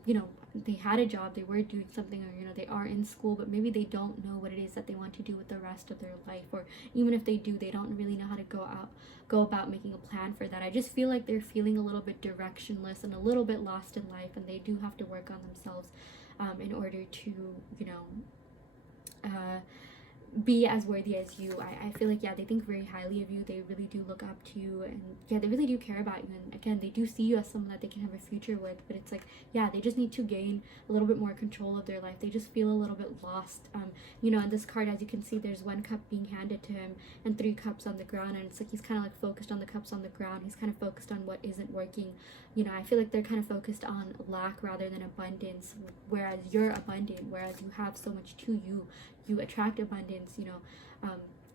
you know, they had a job, they were doing something, or, you know, they are in school, but maybe they don't know what it is that they want to do with the rest of their life, or even if they do, they don't really know how to go about making a plan for that. I just feel like they're feeling a little bit directionless and a little bit lost in life, and they do have to work on themselves in order to, you know, be as worthy as you. I feel like, yeah, they think very highly of you. They really do look up to you, and yeah, they really do care about you. And again, they do see you as someone that they can have a future with. But it's like, yeah, they just need to gain a little bit more control of their life. They just feel a little bit lost. You know, in this card, as you can see, there's 1 cup being handed to him and 3 cups on the ground, and it's like he's kind of like focused on the cups on the ground. He's kind of focused on what isn't working. You know, I feel like they're kind of focused on lack rather than abundance, whereas you're abundant, whereas you have so much to you. You attract abundance, you know.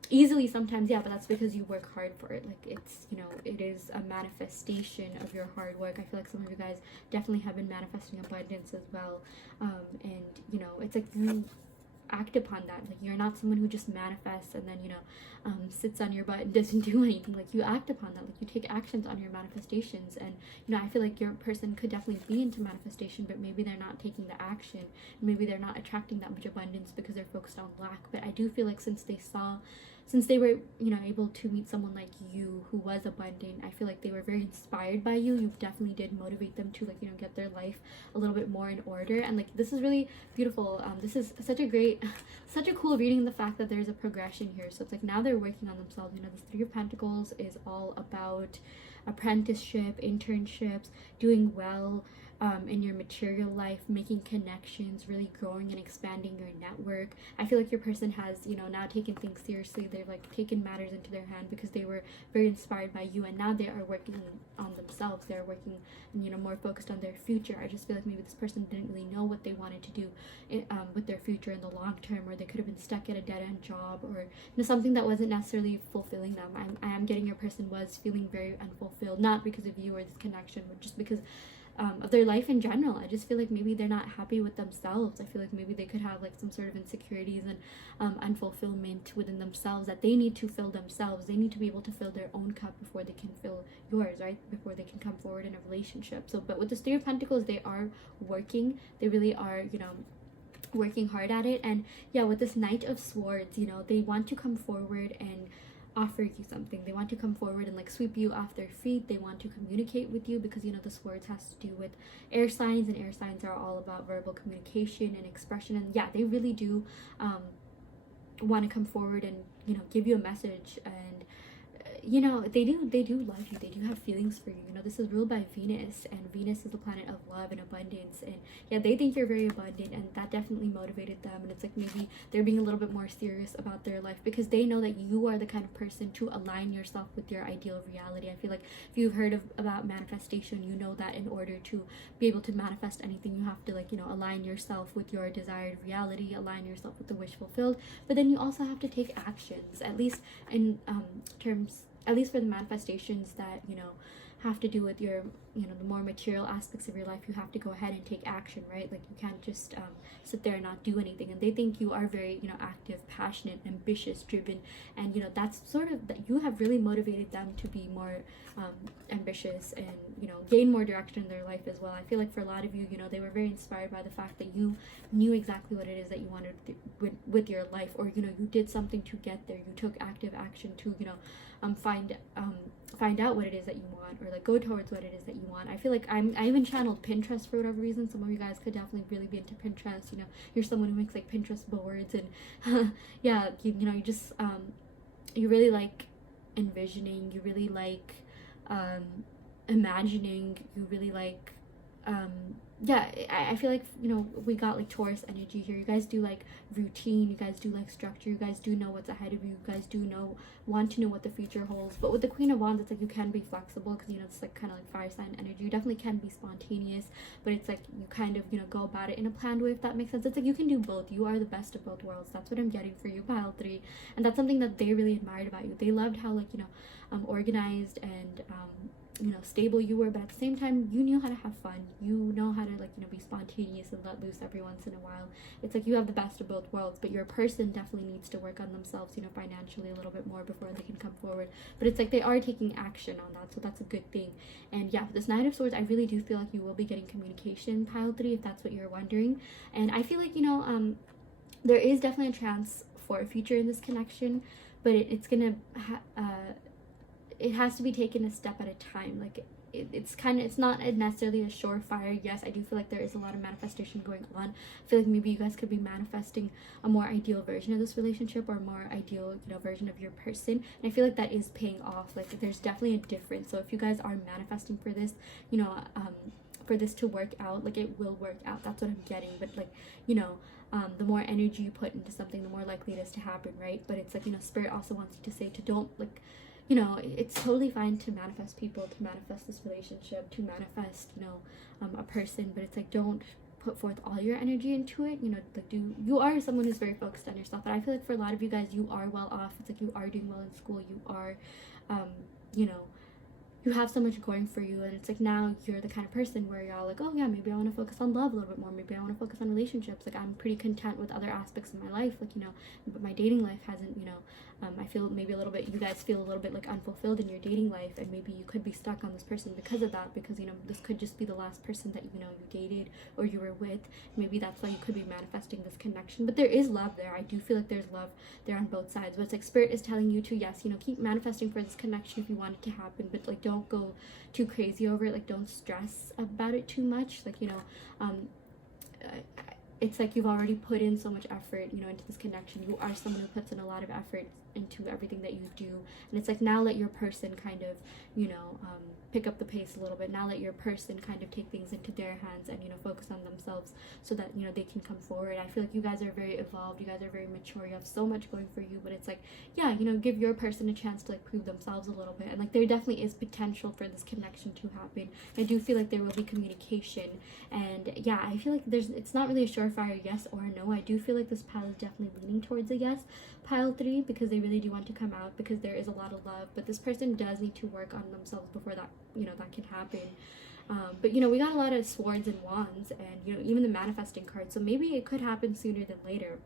easily sometimes, yeah, but that's because you work hard for it. Like, it's, you know, it is a manifestation of your hard work. I feel like some of you guys definitely have been manifesting abundance as well. And you know, it's like you act upon that. Like, you're not someone who just manifests and then, you know, sits on your butt and doesn't do anything. Like, you act upon that. Like, you take actions on your manifestations. And, you know, I feel like your person could definitely be into manifestation, but maybe they're not taking the action. Maybe they're not attracting that much abundance because they're focused on lack. But I do feel like since they were, you know, able to meet someone like you who was abundant, I feel like they were very inspired by you. You definitely did motivate them to, like, you know, get their life a little bit more in order. And like, this is really beautiful. This is such a cool reading, the fact that there's a progression here. So it's like now they're working on themselves. You know, this Three of Pentacles is all about apprenticeship, internships, doing well in your material life, making connections, really growing and expanding your network. I feel like your person has, you know, now taken things seriously. They've like taken matters into their hand because they were very inspired by you, and now they are working on themselves. They're working, you know, more focused on their future. I just feel like maybe this person didn't really know what they wanted to do with their future in the long term, or they could have been stuck at a dead-end job, or, you know, something that wasn't necessarily fulfilling them. I am getting your person was feeling very unfulfilled, not because of you or this connection, but just because of their life in general. I just feel like maybe they're not happy with themselves. I feel like maybe they could have like some sort of insecurities and unfulfillment within themselves that they need to fill themselves. They need to be able to fill their own cup before they can fill yours, right? Before they can come forward in a relationship. So, but with the Three of Pentacles, they are working. They really are, you know, working hard at it. And yeah, with this Knight of Swords, you know, they want to come forward and offer you something. They want to come forward and like sweep you off their feet. They want to communicate with you because, you know, the swords has to do with air signs, and air signs are all about verbal communication and expression. And yeah, they really do want to come forward and, you know, give you a message. And you know, they do love you. They do have feelings for you. You know, this is ruled by Venus, and Venus is the planet of love and abundance. And yeah, they think you're very abundant, and that definitely motivated them. And it's like maybe they're being a little bit more serious about their life because they know that you are the kind of person to align yourself with your ideal reality. I feel like if you've heard about manifestation, you know that in order to be able to manifest anything, you have to, like, you know, align yourself with your desired reality, align yourself with the wish fulfilled. But then you also have to take actions, at least in at least for the manifestations that, you know, have to do with your, you know, the more material aspects of your life. You have to go ahead and take action, right? Like, you can't just sit there and not do anything. And they think you are very, you know, active, passionate, ambitious, driven, and, you know, that's sort of that you have really motivated them to be more ambitious and, you know, gain more direction in their life as well. I feel like for a lot of you, you know, they were very inspired by the fact that you knew exactly what it is that you wanted with your life, or, you know, you did something to get there. You took active action to, you know, find out what it is that you want, or like go towards what it is that you want. I feel like I even channeled Pinterest for whatever reason. Some of you guys could definitely really be into Pinterest. You know, you're someone who makes like Pinterest boards, and yeah, you know, you just you really like envisioning, you really like imagining, you really like yeah, I feel like, you know, we got like Taurus energy here. You guys do like routine, you guys do like structure, you guys do know what's ahead of you, you guys do want to know what the future holds. But with the Queen of Wands, it's like you can be flexible because, you know, it's like kind of like fire sign energy. You definitely can be spontaneous, but it's like you kind of, you know, go about it in a planned way, if that makes sense. It's like you can do both. You are the best of both worlds. That's what I'm getting for you, pile 3. And that's something that they really admired about you. They loved how, like, you know, organized and you know, stable you were, but at the same time you knew how to have fun. You know how to, like, you know, be spontaneous and let loose every once in a while. It's like you have the best of both worlds, but your person definitely needs to work on themselves, you know, financially a little bit more before they can come forward. But it's like they are taking action on that, so that's a good thing. And yeah, for this Knight of Swords, I really do feel like you will be getting communication, pile 3, if that's what you're wondering. And I feel like, you know, there is definitely a chance for a future in this connection, but it's gonna it has to be taken a step at a time. Like, it's not necessarily a surefire. Yes, I do feel like there is a lot of manifestation going on. I feel like maybe you guys could be manifesting a more ideal version of this relationship, or a more ideal, you know, version of your person. And I feel like that is paying off. Like, there's definitely a difference. So if you guys are manifesting for this, you know, for this to work out, like, it will work out. That's what I'm getting. But, like, you know, the more energy you put into something, the more likely it is to happen, right? But it's like, you know, Spirit also wants you to say to don't, like, you know, it's totally fine to manifest people, to manifest this relationship, to manifest, you know, a person, but it's like, don't put forth all your energy into it. You know, like you are someone who's very focused on yourself, but I feel like for a lot of you guys, you are well off. It's like you are doing well in school, you are you know, you have so much going for you, and it's like now you're the kind of person where you're all like, oh yeah, maybe I want to focus on love a little bit more, maybe I want to focus on relationships. Like, I'm pretty content with other aspects of my life, like, you know, but my dating life hasn't, you know, I feel maybe a little bit, you guys feel a little bit like unfulfilled in your dating life, and maybe you could be stuck on this person because of that, because, you know, this could just be the last person that, you know, you dated or you were with. Maybe that's why you could be manifesting this connection. But there is love there. I do feel like there's love there on both sides, but it's like Spirit is telling you to, yes, you know, keep manifesting for this connection if you want it to happen, but like don't go too crazy over it. Like, don't stress about it too much. Like, you know, it's like you've already put in so much effort, you know, into this connection. You are someone who puts in a lot of effort into everything that you do, and it's like now let your person kind of, you know, pick up the pace a little bit. Now let your person kind of take things into their hands and, you know, focus on themselves so that, you know, they can come forward. I feel like you guys are very evolved, you guys are very mature, you have so much going for you, but it's like, yeah, you know, give your person a chance to like prove themselves a little bit. And like there definitely is potential for this connection to happen. I do feel like there will be communication, and yeah, I feel like it's not really a surefire yes or no. I do feel like this pile is definitely leaning towards a yes, pile 3, because they really do want to come out, because there is a lot of love, but this person does need to work on themselves before that, you know, that can happen. But you know, we got a lot of swords and wands, and you know, even the manifesting card, so maybe it could happen sooner than later.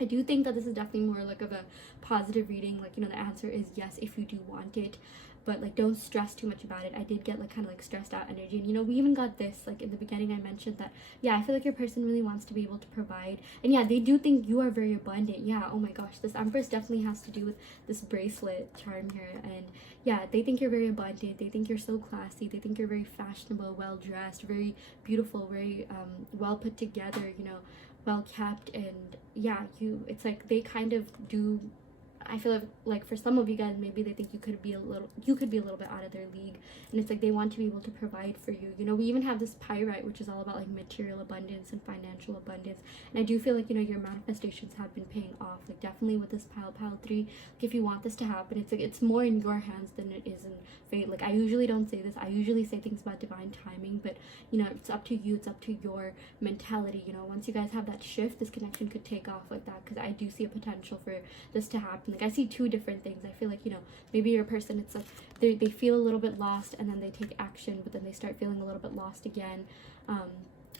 I do think that this is definitely more like of a positive reading. Like, you know, the answer is yes if you do want it, but like don't stress too much about it. I did get like kind of like stressed out energy, and you know, we even got this like in the beginning. I mentioned that, yeah, I feel like your person really wants to be able to provide, and yeah, they do think you are very abundant. Yeah, oh my gosh, this Empress definitely has to do with this bracelet charm here, and yeah, they think you're very abundant, they think you're so classy, they think you're very fashionable, well dressed, very beautiful, very well put together, you know, well kept. And yeah, it's like they kind of do, I feel like for some of you guys, maybe they think you could be a little bit out of their league, and it's like they want to be able to provide for you. You know, we even have this pyrite, which is all about like material abundance and financial abundance, and I do feel like, you know, your manifestations have been paying off. Like, definitely with this pile 3, like, if you want this to happen, it's like it's more in your hands than it is in fate. Like, I usually don't say this, I usually say things about divine timing, but you know, it's up to you, it's up to your mentality. You know, once you guys have that shift, this connection could take off like that, because I do see a potential for this to happen. Like, I see two different things. I feel like, you know, maybe your person, it's like they feel a little bit lost, and then they take action, but then they start feeling a little bit lost again.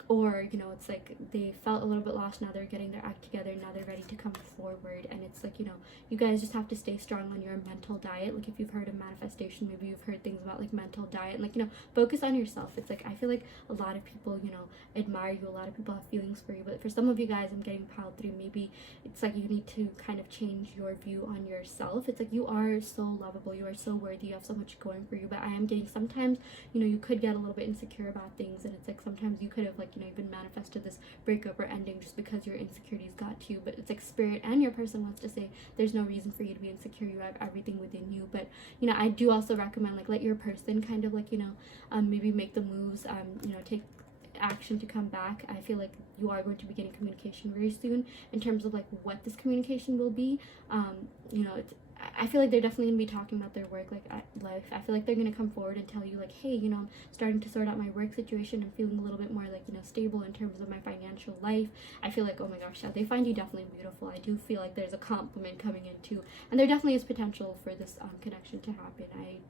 Or, you know, it's like they felt a little bit lost, now they're getting their act together, now they're ready to come forward. And it's like, you know, you guys just have to stay strong on your mental diet. Like, if you've heard of manifestation, maybe you've heard things about like mental diet, and like, you know, focus on yourself. It's like, I feel like a lot of people, you know, admire you, a lot of people have feelings for you, but for some of you guys, I'm getting piled through, maybe it's like you need to kind of change your view on yourself. It's like you are so lovable, you are so worthy, you have so much going for you, but I am getting sometimes, you know, you could get a little bit insecure about things, and it's like sometimes you could have, like, you know, even manifested this breakup or ending just because your insecurities got to you. But it's like Spirit and your person wants to say there's no reason for you to be insecure, you have everything within you. But you know, I do also recommend, like, let your person kind of like, you know, maybe make the moves, you know, take action to come back. I feel like you are going to be getting communication very soon in terms of like what this communication will be. You know, I feel like they're definitely going to be talking about their work, like, life. I feel like they're going to come forward and tell you, like, hey, you know, I'm starting to sort out my work situation. I'm feeling a little bit more, like, you know, stable in terms of my financial life. I feel like, oh my gosh, they find you definitely beautiful. I do feel like there's a compliment coming in too. And there definitely is potential for this connection to happen.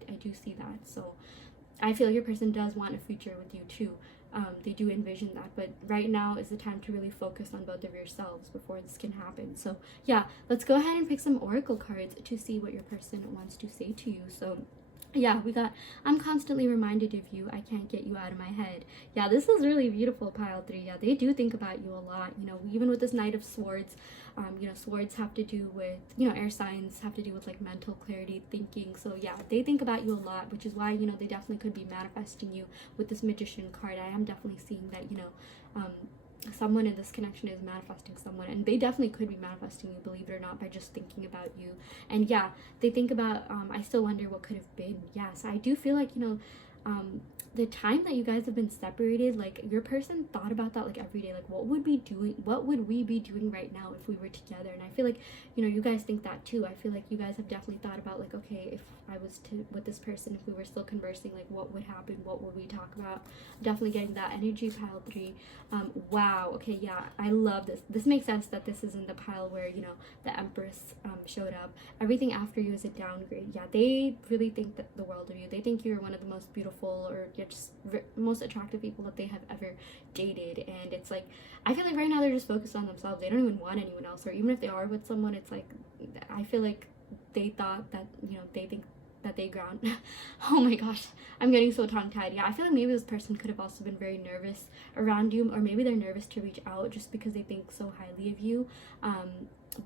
I do see that. So I feel like your person does want a future with you too. They do envision that, but right now is the time to really focus on both of yourselves before this can happen. So yeah, let's go ahead and pick some oracle cards to see what your person wants to say to you. So yeah, we got, I'm constantly reminded of you, I can't get you out of my head. Yeah, this is really beautiful, pile 3. Yeah, they do think about you a lot. You know, even with this Knight of Swords, you know, swords have to do with, you know, air signs have to do with like mental clarity, thinking. So yeah, they think about you a lot, which is why, you know, they definitely could be manifesting you with this Magician card. I am definitely seeing that, you know, someone in this connection is manifesting someone, and they definitely could be manifesting you, believe it or not, by just thinking about you. And yeah, they think about, I still wonder what could have been. Yes, I do feel like, you know, the time that you guys have been separated, like, your person thought about that like every day, like, what would we be doing right now if we were together? And I feel like, you you know, you guys think that too. I feel like you guys have definitely thought about, like, okay, if I was to with this person, if we were still conversing, like, what would happen, what would we talk about? Definitely getting that energy, pile 3. Wow, okay, yeah, I love this makes sense that this is in the pile where, you know, the Empress showed up. Everything after you is a downgrade. Yeah, they really think that the world of you. They think you're one of the most beautiful, or you're just most attractive people that they have ever dated. And it's like, I feel like right now they're just focused on themselves. They don't even want anyone else, or even if they are with someone, it's like, I feel like they thought that, you know, they think that they ground. Oh my gosh, I'm getting so tongue-tied. Yeah, I feel like maybe this person could have also been very nervous around you, or maybe they're nervous to reach out just because they think so highly of you.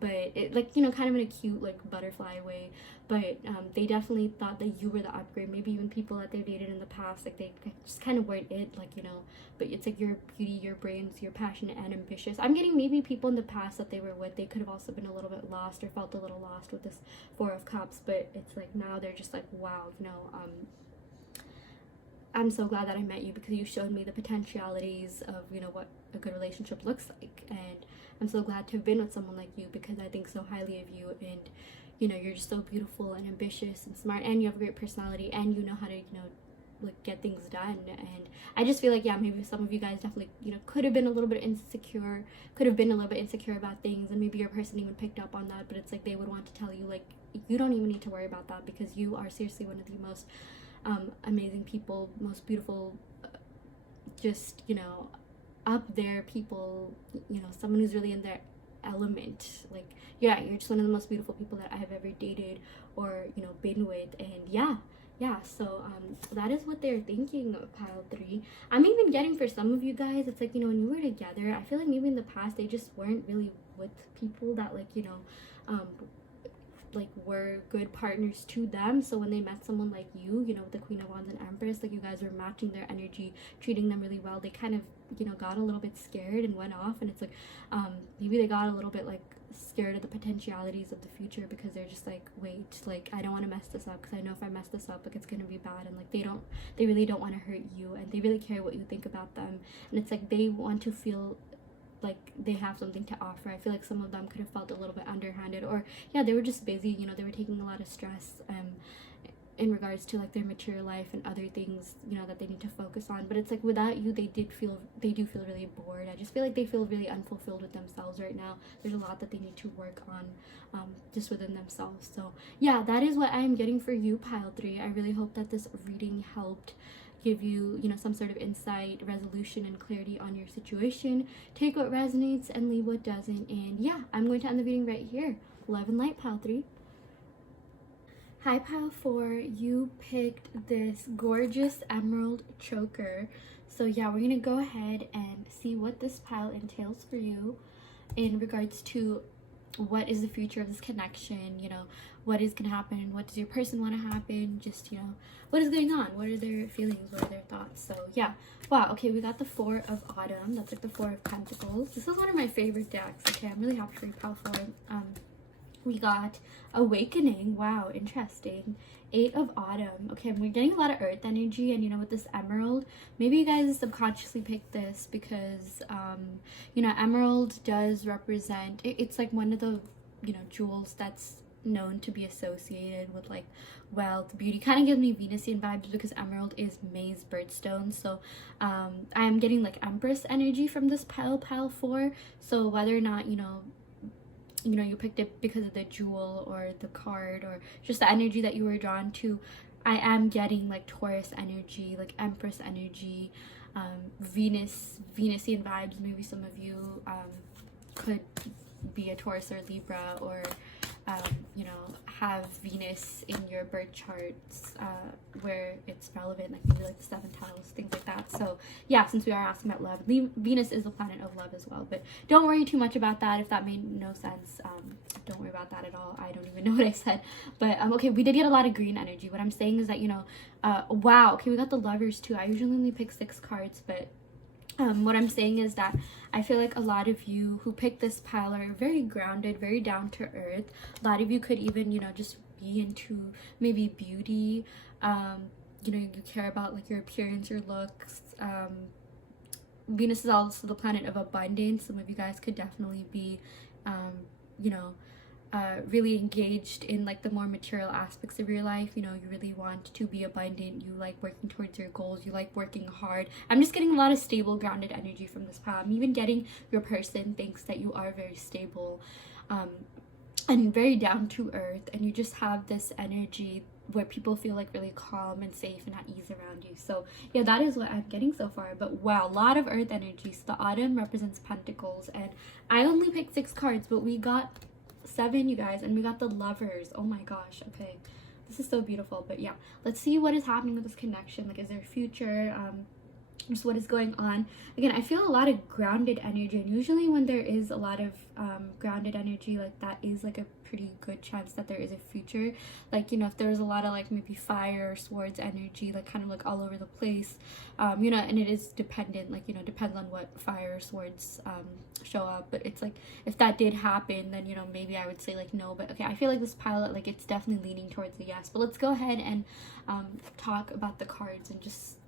But it, like, you know, kind of in a cute, like, butterfly way. But they definitely thought that you were the upgrade. Maybe even people that they dated in the past, like, they just kind of weren't it, like, you know. But it's like your beauty, your brains, you're passionate and ambitious. I'm getting maybe people in the past that they were with, they could have also been a little bit lost or felt a little lost with this 4 of Cups. But it's like now they're just like, wow, you know, I'm so glad that I met you, because you showed me the potentialities of, you know, what a good relationship looks like. And I'm so glad to have been with someone like you, because I think so highly of you. And, you know, you're just so beautiful and ambitious and smart, and you have a great personality, and you know how to, you know, like, get things done. And I just feel like, yeah, maybe some of you guys definitely, you know, could have been a little bit insecure about things, and maybe your person even picked up on that. But it's like they would want to tell you, like, you don't even need to worry about that, because you are seriously one of the most amazing people, most beautiful, just, you know, up there people, you know, someone who's really in their element. Like, yeah, you're just one of the most beautiful people that I have ever dated or, you know, been with. And yeah, so that is what they're thinking of pile 3. I'm even getting, for some of you guys, it's like, you know, when you were together, I feel like maybe in the past they just weren't really with people that, like, you know, like, were good partners to them. So when they met someone like you know, the Queen of Wands and Empress, like, you guys were matching their energy, treating them really well, they kind of, you know, got a little bit scared and went off. And it's like, maybe they got a little bit, like, scared of the potentialities of the future, because they're just like, wait, like, I don't want to mess this up, because I know if I mess this up, like, it's gonna be bad. And like, they really don't want to hurt you, and they really care what you think about them. And it's like they want to feel like they have something to offer. I feel like some of them could have felt a little bit underhanded, or yeah, they were just busy, you know, they were taking a lot of stress in regards to, like, their mature life and other things, you know, that they need to focus on. But it's like, without you, they do feel really bored. I just feel like they feel really unfulfilled with themselves right now. There's a lot that they need to work on just within themselves. So yeah, that is what I'm getting for you, pile 3. I really hope that this reading helped give you, you know, some sort of insight, resolution, and clarity on your situation. Take what resonates and leave what doesn't. And yeah, I'm going to end the reading right here. Love and light, pile 3. Hi, pile 4. You picked this gorgeous emerald choker. So yeah, we're gonna go ahead and see what this pile entails for you in regards to what is the future of this connection, you know, what is going to happen, what does your person want to happen, just, you know, what is going on, what are their feelings, what are their thoughts. So yeah, wow, okay, we got the 4 of Autumn. That's like the 4 of Pentacles. This is one of my favorite decks. Okay, I'm really happy for you, pile 4. We got Awakening. Wow, interesting. 8 of Autumn. Okay, we're getting a lot of earth energy, and you know, with this emerald, maybe you guys subconsciously picked this because you know, emerald does represent, it's like one of the, you know, jewels that's known to be associated with, like, wealth, beauty. Kind of gives me Venusian vibes, because emerald is May's birthstone. So I'm getting, like, Empress energy from this pile 4. So whether or not, you know, you picked it because of the jewel or the card or just the energy that you were drawn to, I am getting, like, Taurus energy, like Empress energy, Venusian vibes. Maybe some of you could be a Taurus or Libra, or you know, have Venus in your birth charts where it's relevant, like maybe like the 7th house, things like that. So yeah, since we are asking about love, Venus is the planet of love as well. But don't worry too much about that if that made no sense. Don't worry about that at all. I don't even know what I said. But okay, we did get a lot of green energy. What I'm saying is that, you know, wow, okay, we got the Lovers too. I usually only pick 6 cards, but what I'm saying is that I feel like a lot of you who picked this pile are very grounded, very down to earth. A lot of you could even, you know, just be into maybe beauty. You know, you care about, like, your appearance, your looks. Venus is also the planet of abundance. Some of you guys could definitely be, you know, really engaged in like the more material aspects of your life. You know, you really want to be abundant, you like working towards your goals, you like working hard. I'm just getting a lot of stable, grounded energy from this pile. I'm even getting your person thinks that you are very stable, and very down to earth, and you just have this energy where people feel like really calm and safe and at ease around you. So yeah, that is what I'm getting so far. But wow, a lot of earth energy. So the autumn represents pentacles, and I only picked 6 cards, but we got 7, you guys, and we got the lovers. Oh my gosh. Okay, this is so beautiful. But yeah, let's see what is happening with this connection. Like, is there a future? Just what is going on. Again, I feel a lot of grounded energy, and usually when there is a lot of grounded energy, like that is like a pretty good chance that there is a future. Like, you know, if there's a lot of like maybe fire or swords energy, like kind of like all over the place, you know, and it is dependent, like, you know, depends on what fire or swords show up. But it's like, if that did happen, then, you know, maybe I would say like no. But okay, I feel like this pilot, like, it's definitely leaning towards the yes. But let's go ahead and talk about the cards and just,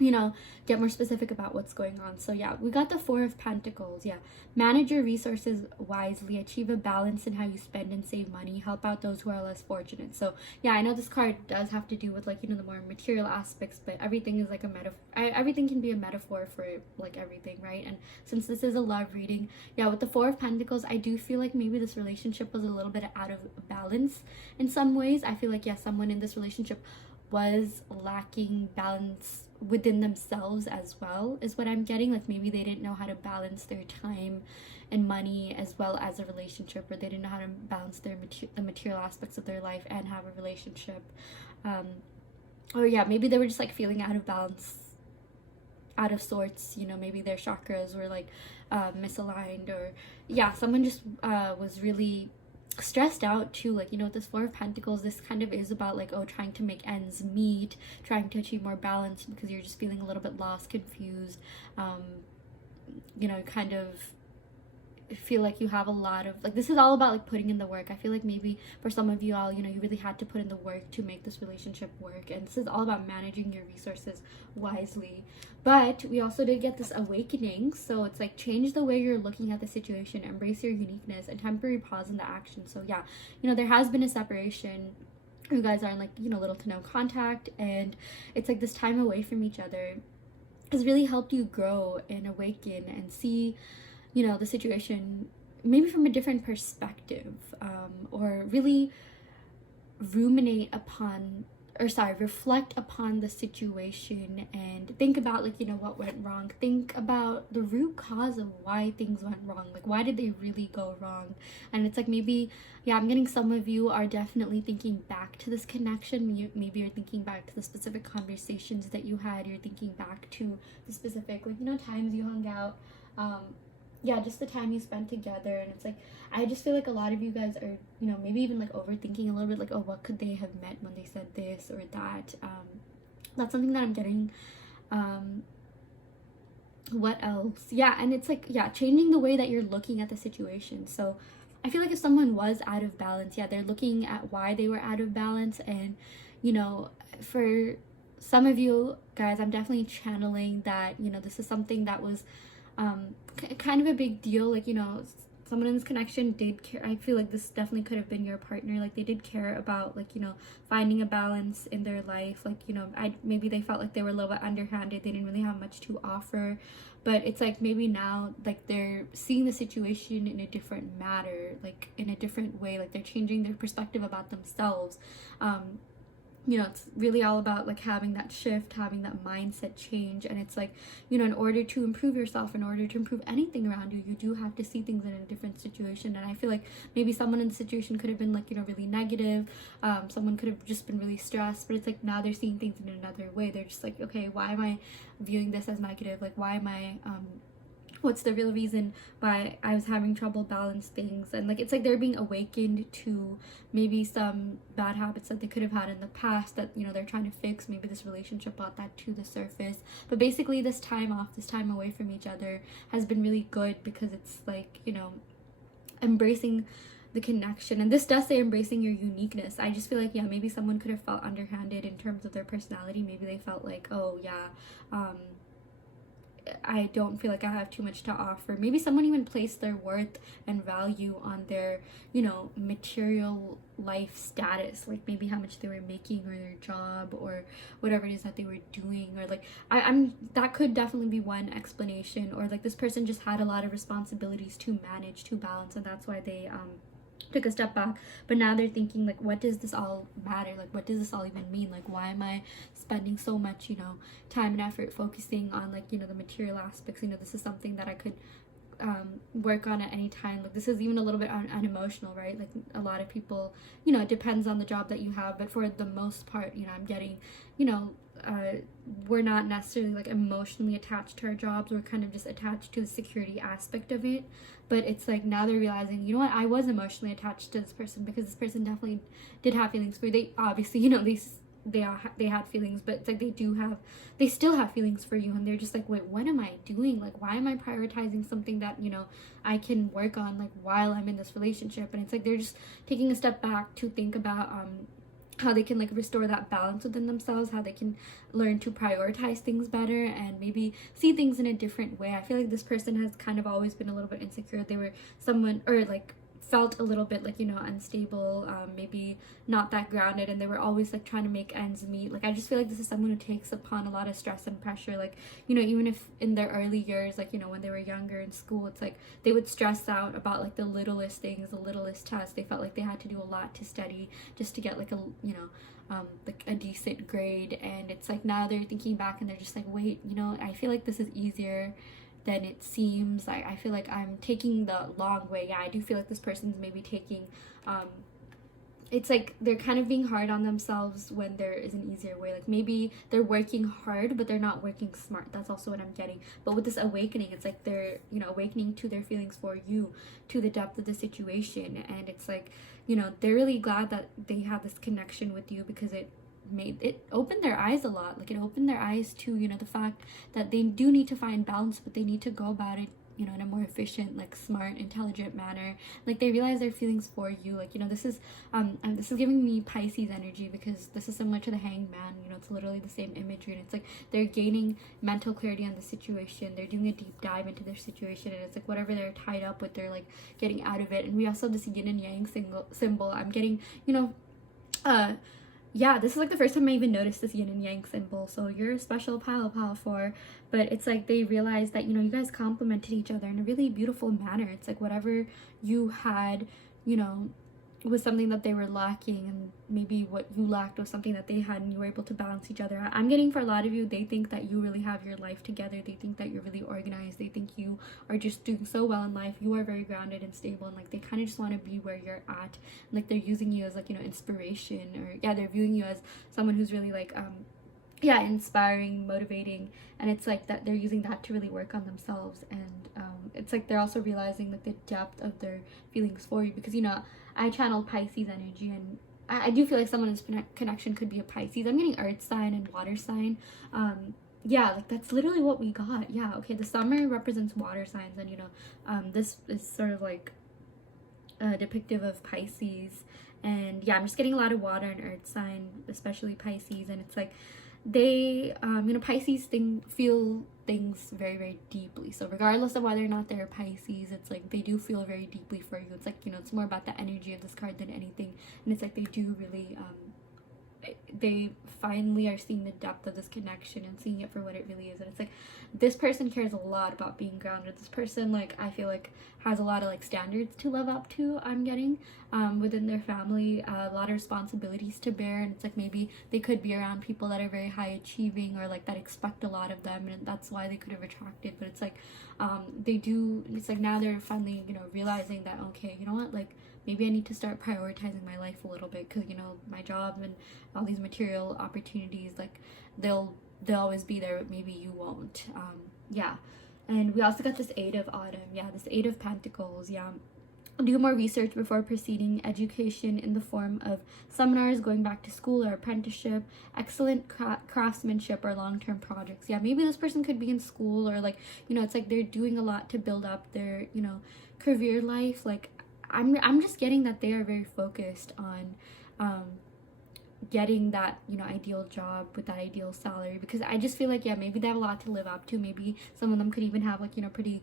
you know, get more specific about what's going on. So yeah, we got the 4 of Pentacles. Yeah, manage your resources wisely, achieve a balance in how you spend and save money, help out those who are less fortunate. So yeah, I know this card does have to do with, like, you know, the more material aspects, but everything is like a metaphor. Everything can be a metaphor for like everything, right? And since this is a love reading, yeah, with the 4 of Pentacles, I do feel like maybe this relationship was a little bit out of balance in some ways. I feel like, yeah, someone in this relationship was lacking balance within themselves as well, is what I'm getting. Like, maybe they didn't know how to balance their time and money as well as a relationship, or they didn't know how to balance their the material aspects of their life and have a relationship. Or yeah, maybe they were just like feeling out of balance, out of sorts, you know, maybe their chakras were like misaligned, or yeah, someone just was really stressed out too. Like, you know, with this 4 of Pentacles, this kind of is about like, oh, trying to make ends meet, trying to achieve more balance because you're just feeling a little bit lost, confused, you know, kind of feel like you have a lot of, like, this is all about like putting in the work. I feel like maybe for some of you all, you know, you really had to put in the work to make this relationship work, and this is all about managing your resources wisely. But we also did get this awakening, so it's like, change the way you're looking at the situation, embrace your uniqueness, and temporary pause in the action. So yeah, you know, there has been a separation. You guys are in like, you know, little to no contact, and it's like this time away from each other has really helped you grow and awaken and see, you know, the situation maybe from a different perspective, or really ruminate upon, or sorry, reflect upon the situation and think about, like, you know, what went wrong. Think about the root cause of why things went wrong. Like, why did they really go wrong? And it's like, maybe, yeah, I'm getting some of you are definitely thinking back to this connection. Maybe you're thinking back to the specific conversations that you had. You're thinking back to the specific, like, you know, times you hung out. Yeah, just the time you spent together. And it's like, I just feel like a lot of you guys are, you know, maybe even like overthinking a little bit, like, oh, what could they have meant when they said this or that. That's something that I'm getting. What else? Yeah, and it's like, yeah, changing the way that you're looking at the situation. So I feel like if someone was out of balance, yeah, they're looking at why they were out of balance. And, you know, for some of you guys, I'm definitely channeling that, you know, this is something that was kind of a big deal. Like, you know, someone in this connection did care. I feel like this definitely could have been your partner. Like, they did care about, like, you know, finding a balance in their life. Like, you know, maybe they felt like they were a little bit underhanded, they didn't really have much to offer. But it's like, maybe now, like, they're seeing the situation in a different matter, like in a different way. Like, they're changing their perspective about themselves. You know, it's really all about like having that shift, having that mindset change. And it's like, you know, in order to improve yourself, in order to improve anything around you, you do have to see things in a different situation. And I feel like maybe someone in the situation could have been like, you know, really negative. Someone could have just been really stressed, but it's like, now they're seeing things in another way. They're just like, okay, why am I viewing this as negative? Like, why am I what's the real reason why I was having trouble balance things? And like, it's like they're being awakened to maybe some bad habits that they could have had in the past that, you know, they're trying to fix. Maybe this relationship brought that to the surface. But basically, this time off, this time away from each other has been really good, because it's like, you know, embracing the connection. And this does say embracing your uniqueness. I just feel like, yeah, maybe someone could have felt underhanded in terms of their personality. Maybe they felt like, oh yeah, I don't feel like I have too much to offer. Maybe someone even placed their worth and value on their, you know, material life status, like maybe how much they were making or their job or whatever it is that they were doing, or like I'm that could definitely be one explanation. Or like this person just had a lot of responsibilities to manage, to balance, and that's why they took a step back. But now they're thinking like, what does this all matter? Like, what does this all even mean? Like, why am I spending so much, you know, time and effort focusing on, like, you know, the material aspects? You know, this is something that I could work on at any time. Like, this is even a little bit unemotional, right? Like, a lot of people, you know, it depends on the job that you have, but for the most part, you know, I'm getting, you know, we're not necessarily like emotionally attached to our jobs. We're kind of just attached to the security aspect of it. But it's like now they're realizing, you know what, I was emotionally attached to this person because this person definitely did have feelings for you. They obviously, you know, they had feelings, but it's like they still have feelings for you, and they're just like, wait, what am I doing? Like, why am I prioritizing something that, you know, I can work on, like, while I'm in this relationship? And it's like they're just taking a step back to think about how they can like restore that balance within themselves, how they can learn to prioritize things better and maybe see things in a different way. I feel like this person has kind of always been a little bit insecure. They were someone, or like felt a little bit like, you know, unstable, maybe not that grounded, and they were always like trying to make ends meet. Like, I just feel like this is someone who takes upon a lot of stress and pressure. Like, you know, even if in their early years, like, you know, when they were younger in school, it's like they would stress out about like the littlest things, the littlest tests. They felt like they had to do a lot to study just to get like a, you know, like a decent grade. And it's like now they're thinking back and they're just like, wait, you know, I feel like this is easier than it seems. Like, I feel like I'm taking the long way. Yeah, I do feel like this person's maybe taking it's like they're kind of being hard on themselves when there is an easier way. Like, maybe they're working hard but they're not working smart. That's also what I'm getting. But with this awakening, it's like they're, you know, awakening to their feelings for you, to the depth of the situation. And it's like, you know, they're really glad that they have this connection with you because it opened their eyes a lot. Like, it opened their eyes to, you know, the fact that they do need to find balance, but they need to go about it, you know, in a more efficient, like smart, intelligent manner. Like, they realize their feelings for you. Like, you know, this is giving me Pisces energy because this is similar to the Hanged Man. You know, it's literally the same imagery, and it's like they're gaining mental clarity on the situation. They're doing a deep dive into their situation, and it's like whatever they're tied up with, they're like getting out of it. And we also have this yin and yang symbol. I'm getting, you know, yeah, this is like the first time I even noticed this yin and yang symbol. So you're a special pile 4. But it's like they realize that, you know, you guys complemented each other in a really beautiful manner. It's like whatever you had, you know, was something that they were lacking, and maybe what you lacked was something that they had, and you were able to balance each other. I'm getting, for a lot of you, they think that you really have your life together. They think that you're really organized. They think you are just doing so well in life. You are very grounded and stable, and like they kind of just want to be where you're at. And like they're using you as like, you know, inspiration, or yeah, they're viewing you as someone who's really like yeah, inspiring, motivating. And it's like that they're using that to really work on themselves. And it's like they're also realizing like the depth of their feelings for you, because, you know, I channeled Pisces energy, and I do feel like someone's connection could be a Pisces. I'm getting earth sign and water sign. Yeah, like that's literally what we got. Yeah, okay, the summer represents water signs, and, you know, this is sort of like depictive of Pisces. And yeah, I'm just getting a lot of water and earth sign, especially Pisces. And it's like they, you know, Pisces feel things very, very deeply. So regardless of whether or not they're Pisces, it's like they do feel very deeply for you. It's like, you know, it's more about the energy of this card than anything. And it's like they do really, they finally are seeing the depth of this connection and seeing it for what it really is. And it's like this person cares a lot about being grounded. This person, like, I feel like has a lot of like standards to live up to, I'm getting, within their family, a lot of responsibilities to bear. And it's like maybe they could be around people that are very high achieving, or like that expect a lot of them, and that's why they could have attracted. But it's like they do, it's like now they're finally, you know, realizing that, okay, you know what, like maybe I need to start prioritizing my life a little bit, because, you know, my job and all these material opportunities, like they'll always be there, but maybe you won't. Yeah. And we also got this 8 of Autumn. Yeah, this 8 of Pentacles. Yeah. Do more research before proceeding. Education in the form of seminars, going back to school or apprenticeship, excellent craftsmanship, or long-term projects. Yeah, maybe this person could be in school, or like, you know, it's like they're doing a lot to build up their, you know, career life. Like I'm just getting that they are very focused on getting that, you know, ideal job with that ideal salary, because I just feel like, yeah, maybe they have a lot to live up to. Maybe some of them could even have like, you know, pretty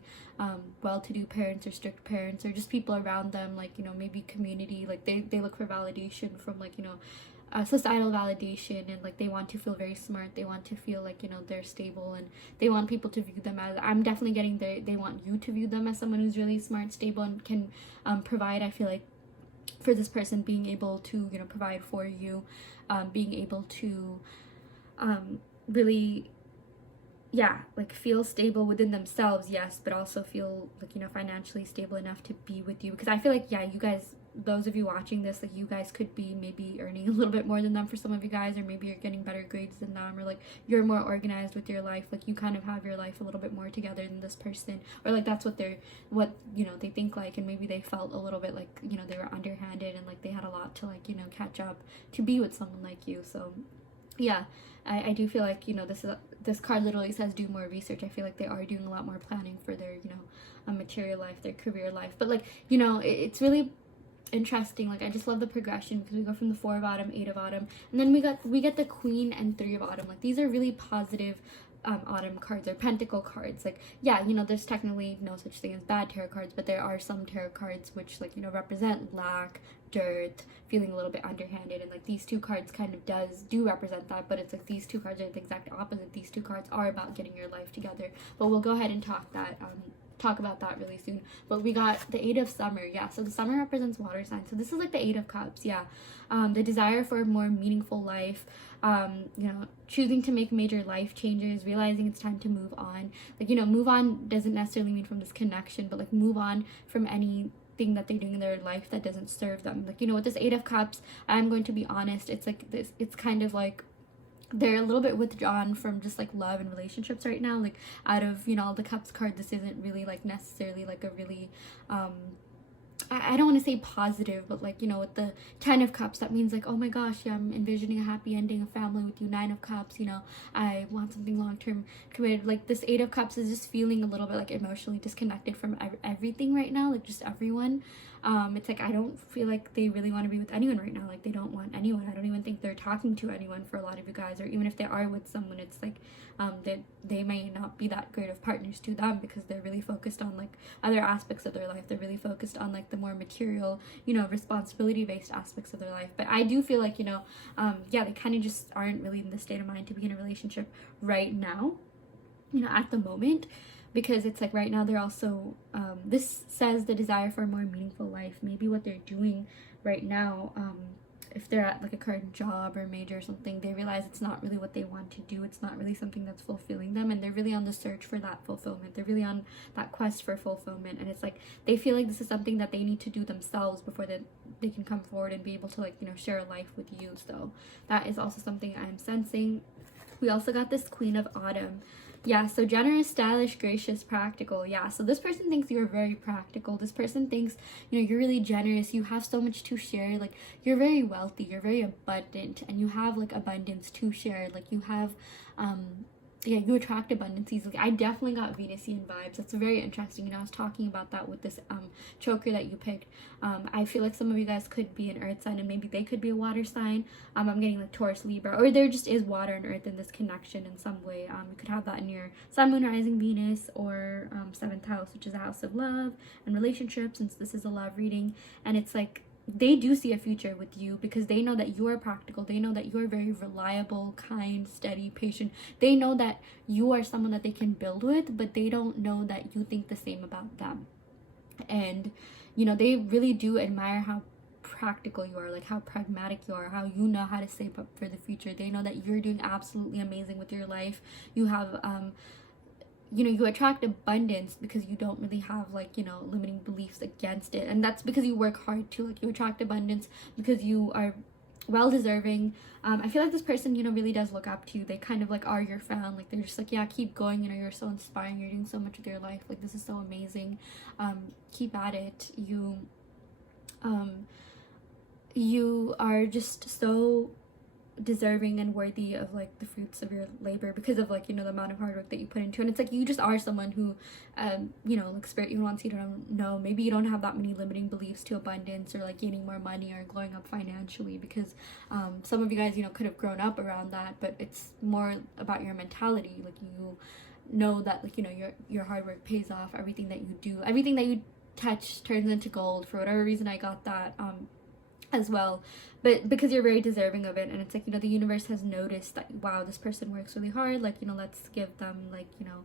well-to-do parents or strict parents, or just people around them, like, you know, maybe community, like they look for validation from, like, you know, societal validation, and like they want to feel very smart, they want to feel like, you know, they're stable, and they want people to view them as, I'm definitely getting there, they want you to view them as someone who's really smart, stable, and can provide. I feel like for this person, being able to, you know, provide for you, being able to really, yeah, like feel stable within themselves, yes, but also feel like, you know, financially stable enough to be with you. Because I feel like, yeah, you guys, those of you watching this, like, you guys could be maybe earning a little bit more than them for some of you guys, or maybe you're getting better grades than them, or like you're more organized with your life, like you kind of have your life a little bit more together than this person, or like that's what they're, what, you know, they think like, and maybe they felt a little bit like, you know, they were underhanded, and like they had a lot to, like, you know, catch up to be with someone like you. So yeah, I do feel like, you know, this card literally says do more research. I feel like they are doing a lot more planning for their, you know, material life, their career life. But like, you know, it's really interesting. Like, I just love the progression, because we go from the 4 of Autumn, 8 of Autumn, and then we get the Queen and 3 of Autumn. Like, these are really positive autumn cards, or pentacle cards. Like, yeah, you know, there's technically no such thing as bad tarot cards, but there are some tarot cards which, like, you know, represent lack, dirt, feeling a little bit underhanded, and like these 2 cards kind of do represent that. But it's like these 2 cards are the exact opposite. These 2 cards are about getting your life together, but we'll go ahead and talk about that really soon. But we got the 8 of Summer. Yeah, so the Summer represents water signs, so this is like the 8 of Cups. Yeah, the desire for a more meaningful life, you know, choosing to make major life changes, realizing it's time to move on. Like, you know, move on doesn't necessarily mean from this connection, but like move on from anything that they're doing in their life that doesn't serve them. Like, you know, with this 8 of Cups, I'm going to be honest, it's like this, it's kind of like they're a little bit withdrawn from just like love and relationships right now. Like, out of, you know, all the Cups card, this isn't really like necessarily like a really I don't want to say positive, but like, you know, with the 10 of Cups, that means like, oh my gosh, yeah, I'm envisioning a happy ending, a family with you. 9 of Cups, you know, I want something long-term committed. Like, this 8 of Cups is just feeling a little bit like emotionally disconnected from everything right now, like just everyone. It's like, I don't feel like they really want to be with anyone right now. Like, they don't want anyone. I don't even think they're talking to anyone for a lot of you guys, or even if they are with someone, it's like that they may not be that great of partners to them, because they're really focused on like other aspects of their life. They're really focused on like the more material, you know, responsibility based aspects of their life. But I do feel like, you know, yeah, they kind of just aren't really in the state of mind to be in a relationship right now, you know, at the moment. Because it's like right now they're also this says the desire for a more meaningful life. Maybe what they're doing right now, if they're at like a current job or major or something, they realize it's not really what they want to do. It's not really something that's fulfilling them, and they're really on the search for that fulfillment. They're really on that quest for fulfillment, and it's like they feel like this is something that they need to do themselves before they can come forward and be able to, like, you know, share a life with you. So that is also something I'm sensing. We also got this Queen of Autumn. Yeah, so generous, stylish, gracious, practical. Yeah, so this person thinks you're very practical. This person thinks, you know, you're really generous. You have so much to share. Like, you're very wealthy. You're very abundant, and you have like abundance to share. Like, you have, yeah, you attract abundance easily. I definitely got Venusian vibes. That's very interesting. You know, I was talking about that with this choker that you picked. I feel like some of you guys could be an earth sign, and maybe they could be a water sign. I'm getting like Taurus, Libra, or there just is water and earth in this connection in some way. You could have that in your Sun, Moon, Rising, Venus, or 7th house, which is a house of love and relationships, since this is a love reading. And it's like, they do see a future with you, because they know that you are practical. They know that you are very reliable, kind, steady, patient. They know that you are someone that they can build with, but they don't know that you think the same about them. And, you know, they really do admire how practical you are, like how pragmatic you are, how you know how to save up for the future. They know that you're doing absolutely amazing with your life. You have you know, you attract abundance because you don't really have, like, you know, limiting beliefs against it. And that's because you work hard too. Like, you attract abundance because you are well deserving. I feel like this person, you know, really does look up to you. They kind of like are your fan. Like, they're just like, yeah, keep going, you know, you're so inspiring, you're doing so much with your life, like, this is so amazing. Keep at it. You are just so deserving and worthy of like the fruits of your labor because of like, you know, the amount of hard work that you put into it. And it's like you just are someone who you know, like spirit even wants you to know, maybe you don't have that many limiting beliefs to abundance or like gaining more money or glowing up financially, because some of you guys, you know, could have grown up around that, but it's more about your mentality. Like you know that, like, you know, your hard work pays off. Everything that you do, everything that you touch turns into gold. For whatever reason, I got that as well, but because you're very deserving of it. And it's like, you know, the universe has noticed that, wow, this person works really hard, like, you know, let's give them, like, you know,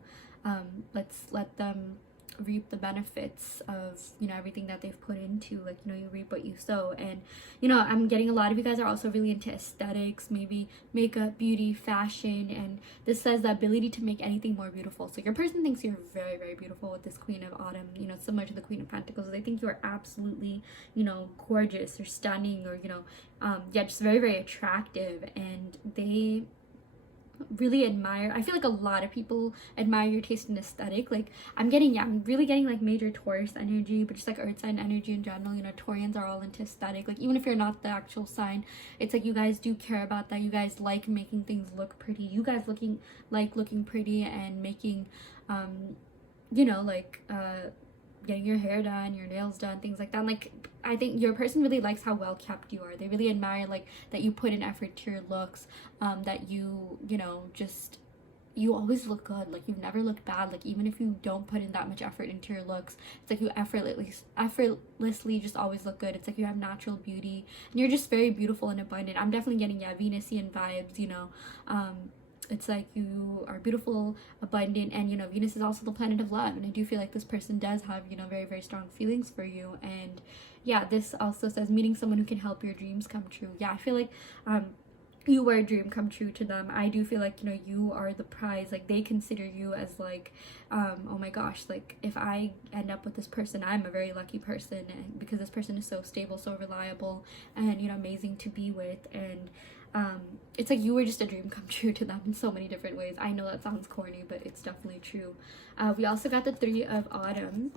let's let them reap the benefits of, you know, everything that they've put into. Like, you know, you reap what you sow. And, you know, I'm getting a lot of you guys are also really into aesthetics, maybe makeup, beauty, fashion, and this says the ability to make anything more beautiful. So your person thinks you're very, very beautiful with this Queen of Autumn, you know, similar to the Queen of Pentacles. They think you are absolutely, you know, gorgeous or stunning, or, you know, yeah, just very, very attractive. And they really admire, I feel like a lot of people admire your taste in aesthetic. Like I'm really getting like major Taurus energy, but just like earth sign energy in general. You know, Taurians are all into aesthetic. Like even if you're not the actual sign, it's like you guys do care about that. You guys like making things look pretty. You guys looking pretty and making you know, like getting your hair done, your nails done, things like that. Like I think your person really likes how well kept you are. They really admire like that you put in effort to your looks, that you know, just you always look good. Like you've never looked bad. Like even if you don't put in that much effort into your looks, it's like you effortlessly just always look good. It's like you have natural beauty and you're just very beautiful and abundant. I'm definitely getting, yeah, Venusian vibes, you know. It's like you are beautiful, abundant, and, you know, Venus is also the planet of love. And I do feel like this person does have, you know, very, very strong feelings for you. And yeah, this also says meeting someone who can help your dreams come true. Yeah, I feel like you were a dream come true to them. I do feel like, you know, you are the prize. Like they consider you as like, oh my gosh, like if I end up with this person, I'm a very lucky person, and because this person is so stable, so reliable, and, you know, amazing to be with. And it's like you were just a dream come true to them in so many different ways. I know that sounds corny, but it's definitely true. We also got the Three of Autumn.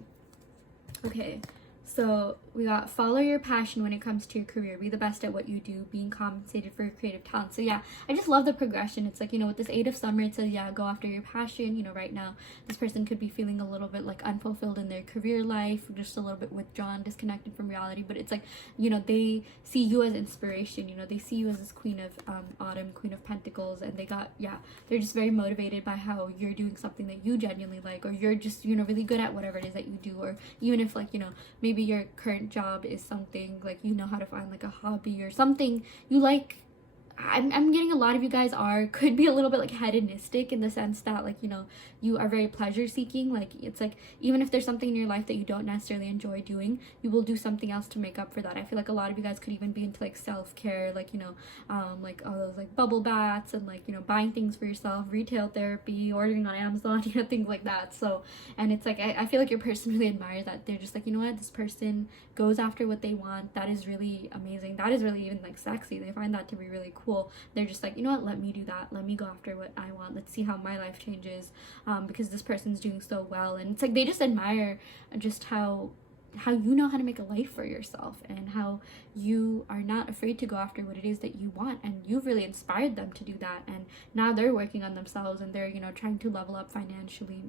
Okay, so we got follow your passion when it comes to your career. Be the best at what you do, being compensated for your creative talent. So yeah, I just love the progression. It's like, you know, with this Eight of Summer, it says, yeah, go after your passion. You know, right now, this person could be feeling a little bit like unfulfilled in their career life, just a little bit withdrawn, disconnected from reality. But it's like, you know, they see you as inspiration. You know, they see you as this Queen of Autumn, Queen of Pentacles, and they got, yeah, they're just very motivated by how you're doing something that you genuinely like, or you're just, you know, really good at whatever it is that you do. Or even if, like, you know, maybe your current job is something like, you know how to find like a hobby or something you like. I'm getting a lot of you guys could be a little bit like hedonistic, in the sense that, like, you know, you are very pleasure seeking. Like it's like even if there's something in your life that you don't necessarily enjoy doing, you will do something else to make up for that. I feel like a lot of you guys could even be into like self-care, like, you know, like all those like bubble baths and, like, you know, buying things for yourself, retail therapy, ordering on Amazon, you know, things like that. So, and it's like I feel like your person really admires that. They're just like, you know what, this person goes after what they want. That is really amazing. That is really even like sexy. They find that to be really cool. They're just like, you know what, let me do that. Let me go after what I want. Let's see how my life changes, because this person's doing so well. And it's like they just admire just how you know how to make a life for yourself, and how you are not afraid to go after what it is that you want. And you've really inspired them to do that. And now they're working on themselves, and they're, you know, trying to level up financially,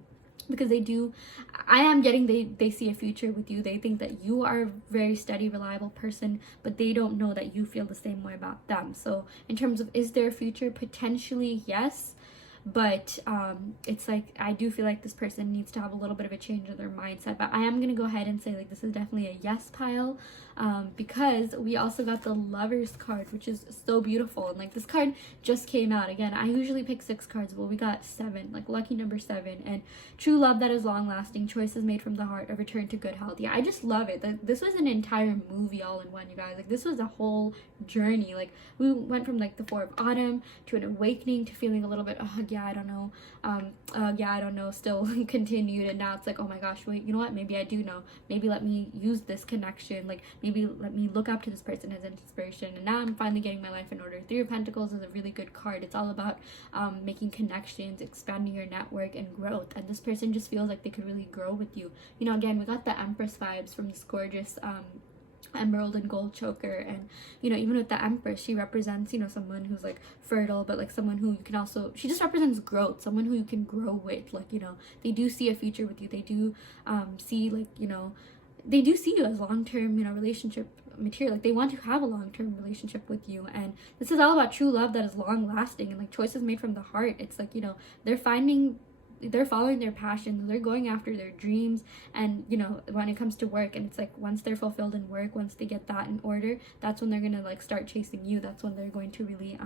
because I am getting they see a future with you. They think that you are a very steady, reliable person, but they don't know that you feel the same way about them. So in terms of, is there a future? Potentially yes, but it's like I do feel like this person needs to have a little bit of a change in their mindset. But I am gonna go ahead and say, like, this is definitely a yes pile, because we also got the Lovers card, which is so beautiful. And like this card just came out. Again, I usually pick 6 cards, but we got 7, like lucky number 7. And true love that is long lasting, choices made from the heart, a return to good health. Yeah, I just love it. This was an entire movie all in one, you guys. Like this was a whole journey. Like we went from like the Four of Autumn to an awakening to feeling a little bit, oh yeah, I don't know, I don't know, still continued. And now it's like, oh my gosh, wait, you know what, maybe I do know. Maybe let me use this connection. Like maybe let me look up to this person as inspiration. And now I'm finally getting my life in order. Three of Pentacles is a really good card. It's all about making connections, expanding your network, and growth. And this person just feels like they could really grow with you. You know, again, we got the Empress vibes from this gorgeous emerald and gold choker. And you know, even with the Empress, she represents, you know, someone who's like fertile, but like someone who you can also, she just represents growth, someone who you can grow with. Like, you know, they do see a future with you. They do see, like, you know, they do see you as long-term, you know, relationship material. Like, they want to have a long-term relationship with you. And this is all about true love that is long-lasting and like choices made from the heart. It's like, you know, they're following their passions, they're going after their dreams. And you know, when it comes to work, and it's like once they're fulfilled in work, once they get that in order, that's when they're gonna like start chasing you. That's when they're going to really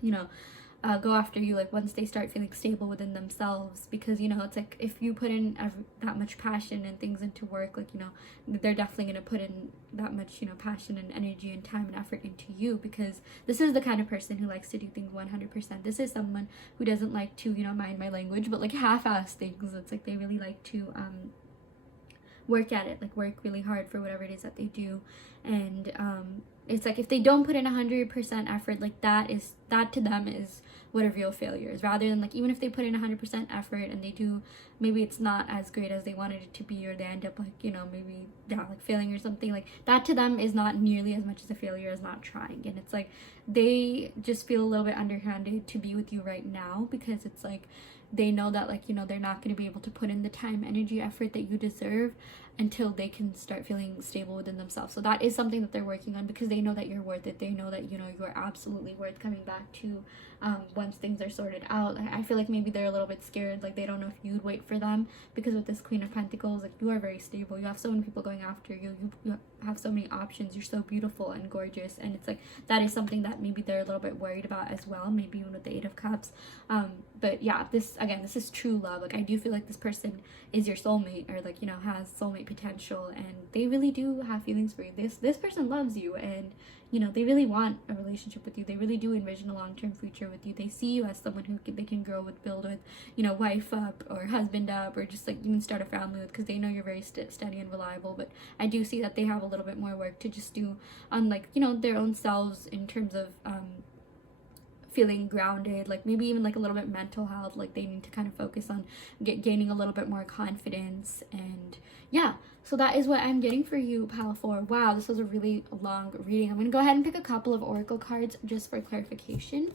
you know, go after you, like once they start feeling stable within themselves. Because you know, it's like if you put in that much passion and things into work, like, you know, they're definitely going to put in that much, you know, passion and energy and time and effort into you. Because this is the kind of person who likes to do things 100%. This is someone who doesn't like to, you know, mind my language, but like half-ass things. It's like they really like to work at it, like work really hard for whatever it is that they do. And it's like if they don't put in 100% effort, like that to them is what a real failure is. Rather than like, even if they put in 100% effort and they do, maybe it's not as great as they wanted it to be, or they end up like, you know, maybe like failing or something, like that to them is not nearly as much as a failure as not trying. And it's like they just feel a little bit underhanded to be with you right now, because it's like they know that, like, you know, they're not going to be able to put in the time, energy, effort that you deserve until they can start feeling stable within themselves. So that is something that they're working on, because they know that you're worth it. They know that, you know, you're absolutely worth coming back to once things are sorted out. I feel like maybe they're a little bit scared, like they don't know if you'd wait for them, because with this Queen of Pentacles, like, you are very stable. You have so many people going after you. You have so many options. You're so beautiful and gorgeous. And it's like that is something that maybe they're a little bit worried about as well, maybe even with the Eight of Cups. But yeah, this is true love. Like, I do feel like this person is your soulmate, or like, you know, has soulmate potential, and they really do have feelings for you. This person loves you, and you know, they really want a relationship with you. They really do envision a long-term future with you. They see you as someone who they can grow with, build with, you know, wife up or husband up, or just like even start a family with, because they know you're very steady and reliable. But I do see that they have a little bit more work to just do on, like, you know, their own selves, in terms of feeling grounded, like maybe even like a little bit mental health. Like, they need to kind of focus on gaining a little bit more confidence. And yeah, so that is what I'm getting for you, pile 4. Wow, this was a really long reading. I'm gonna go ahead and pick a couple of oracle cards just for clarification.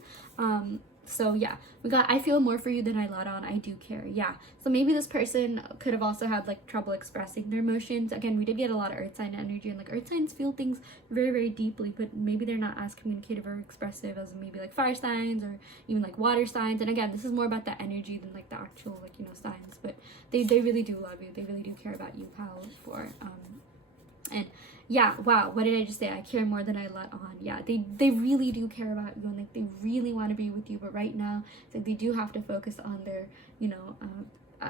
So yeah, we got I feel more for you than I let on. I do care. Yeah, so maybe this person could have also had like trouble expressing their emotions. Again, we did get a lot of earth sign energy, and like earth signs feel things very, very deeply, but maybe they're not as communicative or expressive as maybe like fire signs or even like water signs. And again, this is more about the energy than like the actual, like, you know, signs. But they really do love you. They really do care about you, pile 4. And yeah, wow, what did I just say? I care more than I let on. Yeah, they really do care about you, and like they really want to be with you. But right now, it's like they do have to focus on their, you know,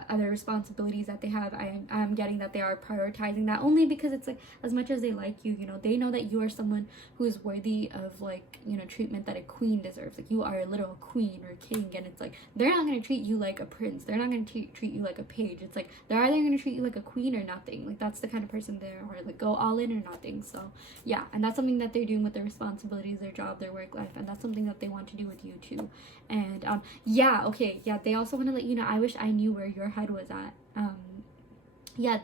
other responsibilities that they have. I'm getting that they are prioritizing that, only because it's like, as much as they like you, you know, they know that you are someone who is worthy of, like, you know, treatment that a queen deserves. Like, you are a literal queen or king, and it's like they're not going to treat you like a prince. They're not going to treat you like a page. It's like they're either going to treat you like a queen or nothing. Like, that's the kind of person they are. Like, go all in or nothing. So yeah, and that's something that they're doing with their responsibilities, their job, their work life, and that's something that they want to do with you too. And yeah, okay, yeah, they also want to let you know, I wish I knew where your head was at. Yeah,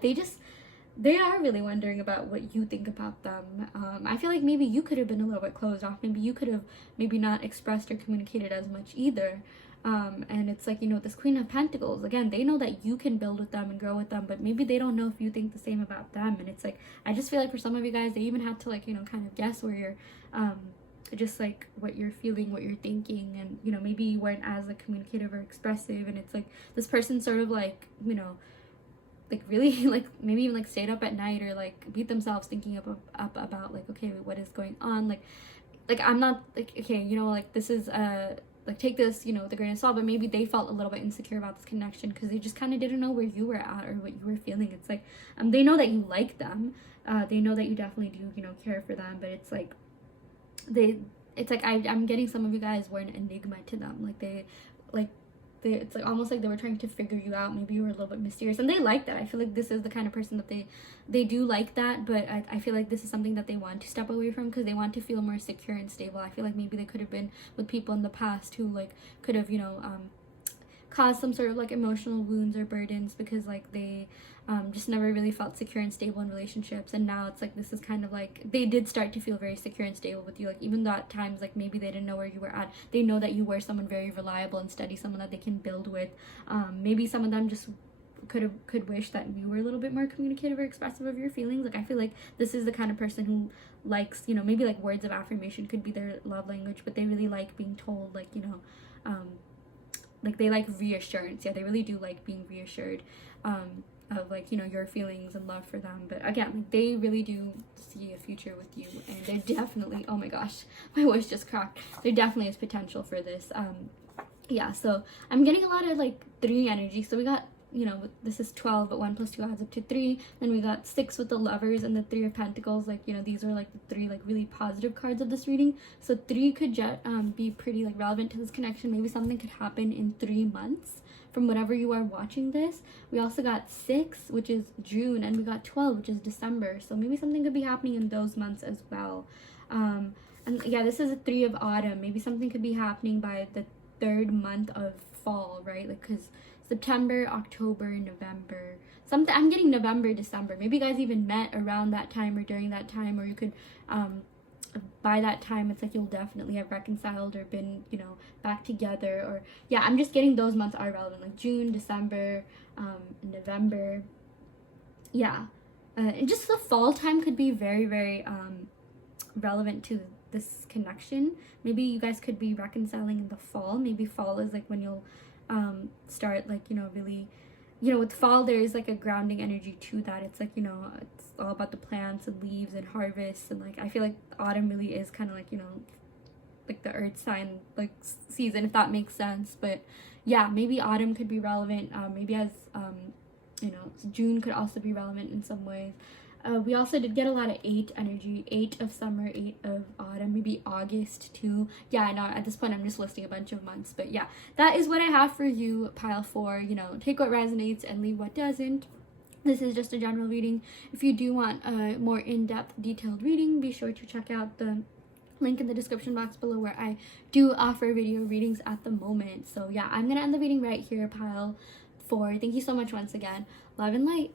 they are really wondering about what you think about them. I feel like maybe you could have been a little bit closed off. Maybe you could have maybe not expressed or communicated as much either. And it's like, you know, this Queen of Pentacles, again, they know that you can build with them and grow with them, but maybe they don't know if you think the same about them. And it's like, I just feel like for some of you guys, they even had to, like, you know, kind of guess where you're just like what you're feeling, what you're thinking. And you know, maybe you weren't as like communicative or expressive, and it's like this person sort of like, you know, like really like maybe even like stayed up at night or like beat themselves thinking up about like, okay, what is going on, like I'm not like, okay, you know, like this is like, take this, you know, with a grain of salt. But maybe they felt a little bit insecure about this connection because they just kind of didn't know where you were at or what you were feeling. It's like they know that you like them, they know that you definitely do, you know, care for them, but it's like it's like I'm getting some of you guys were an enigma to them. Like it's like almost like they were trying to figure you out. Maybe you were a little bit mysterious, and they like that. I feel like this is the kind of person that they do like that, but I feel like this is something that they want to step away from because they want to feel more secure and stable. I feel like maybe they could have been with people in the past who like could have, you know, caused some sort of like emotional wounds or burdens because like they just never really felt secure and stable in relationships, and now it's like this is kind of like they did start to feel very secure and stable with you, like even though at times like maybe they didn't know where you were at, they know that you were someone very reliable and steady, someone that they can build with. Maybe some of them just could wish that you were a little bit more communicative or expressive of your feelings. Like I feel like this is the kind of person who likes, you know, maybe like words of affirmation could be their love language, but they really like being told, like, you know, like they like reassurance. Yeah, they really do like being reassured of like, you know, your feelings and love for them. But again, like they really do see a future with you, and they're definitely, oh my gosh, my voice just cracked, there definitely is potential for this. Yeah, so I'm getting a lot of like 3 energy. So we got, you know, this is 12, but 1 plus 2 adds up to 3. Then we got 6 with the Lovers and the 3 of Pentacles. Like, you know, these are like the 3 like really positive cards of this reading. So 3 could be pretty like relevant to this connection. Maybe something could happen in 3 months from whatever you are watching this. We also got 6, which is June, and we got 12, which is December. So maybe something could be happening in those months as well. And yeah, this is a 3 of Autumn. Maybe something could be happening by the 3rd month of fall, right? Like, because September, October, November, something, I'm getting November, December. Maybe you guys even met around that time or during that time, or you could by that time it's like you'll definitely have reconciled or been, you know, back together. Or yeah, I'm just getting those months are relevant, like June, December, November. Yeah, and just the fall time could be very, very relevant to this connection. Maybe you guys could be reconciling in the fall. Maybe fall is like when you'll start, like, you know, really, you know, with fall there's like a grounding energy to that. It's like, you know, it's all about the plants and leaves and harvests, and like I feel like autumn really is kind of like, you know, like the earth sign like season, if that makes sense. But yeah, maybe autumn could be relevant. Maybe as you know, June could also be relevant in some ways. We also did get a lot of 8 energy, 8 of summer, 8 of autumn, maybe August too. Yeah, no, at this point I'm just listing a bunch of months. But yeah, that is what I have for you, pile 4. You know, take what resonates and leave what doesn't. This is just a general reading. If you do want a more in-depth, detailed reading, be sure to check out the link in the description box below, where I do offer video readings at the moment. So yeah, I'm gonna end the reading right here, pile 4. Thank you so much once again. Love and light.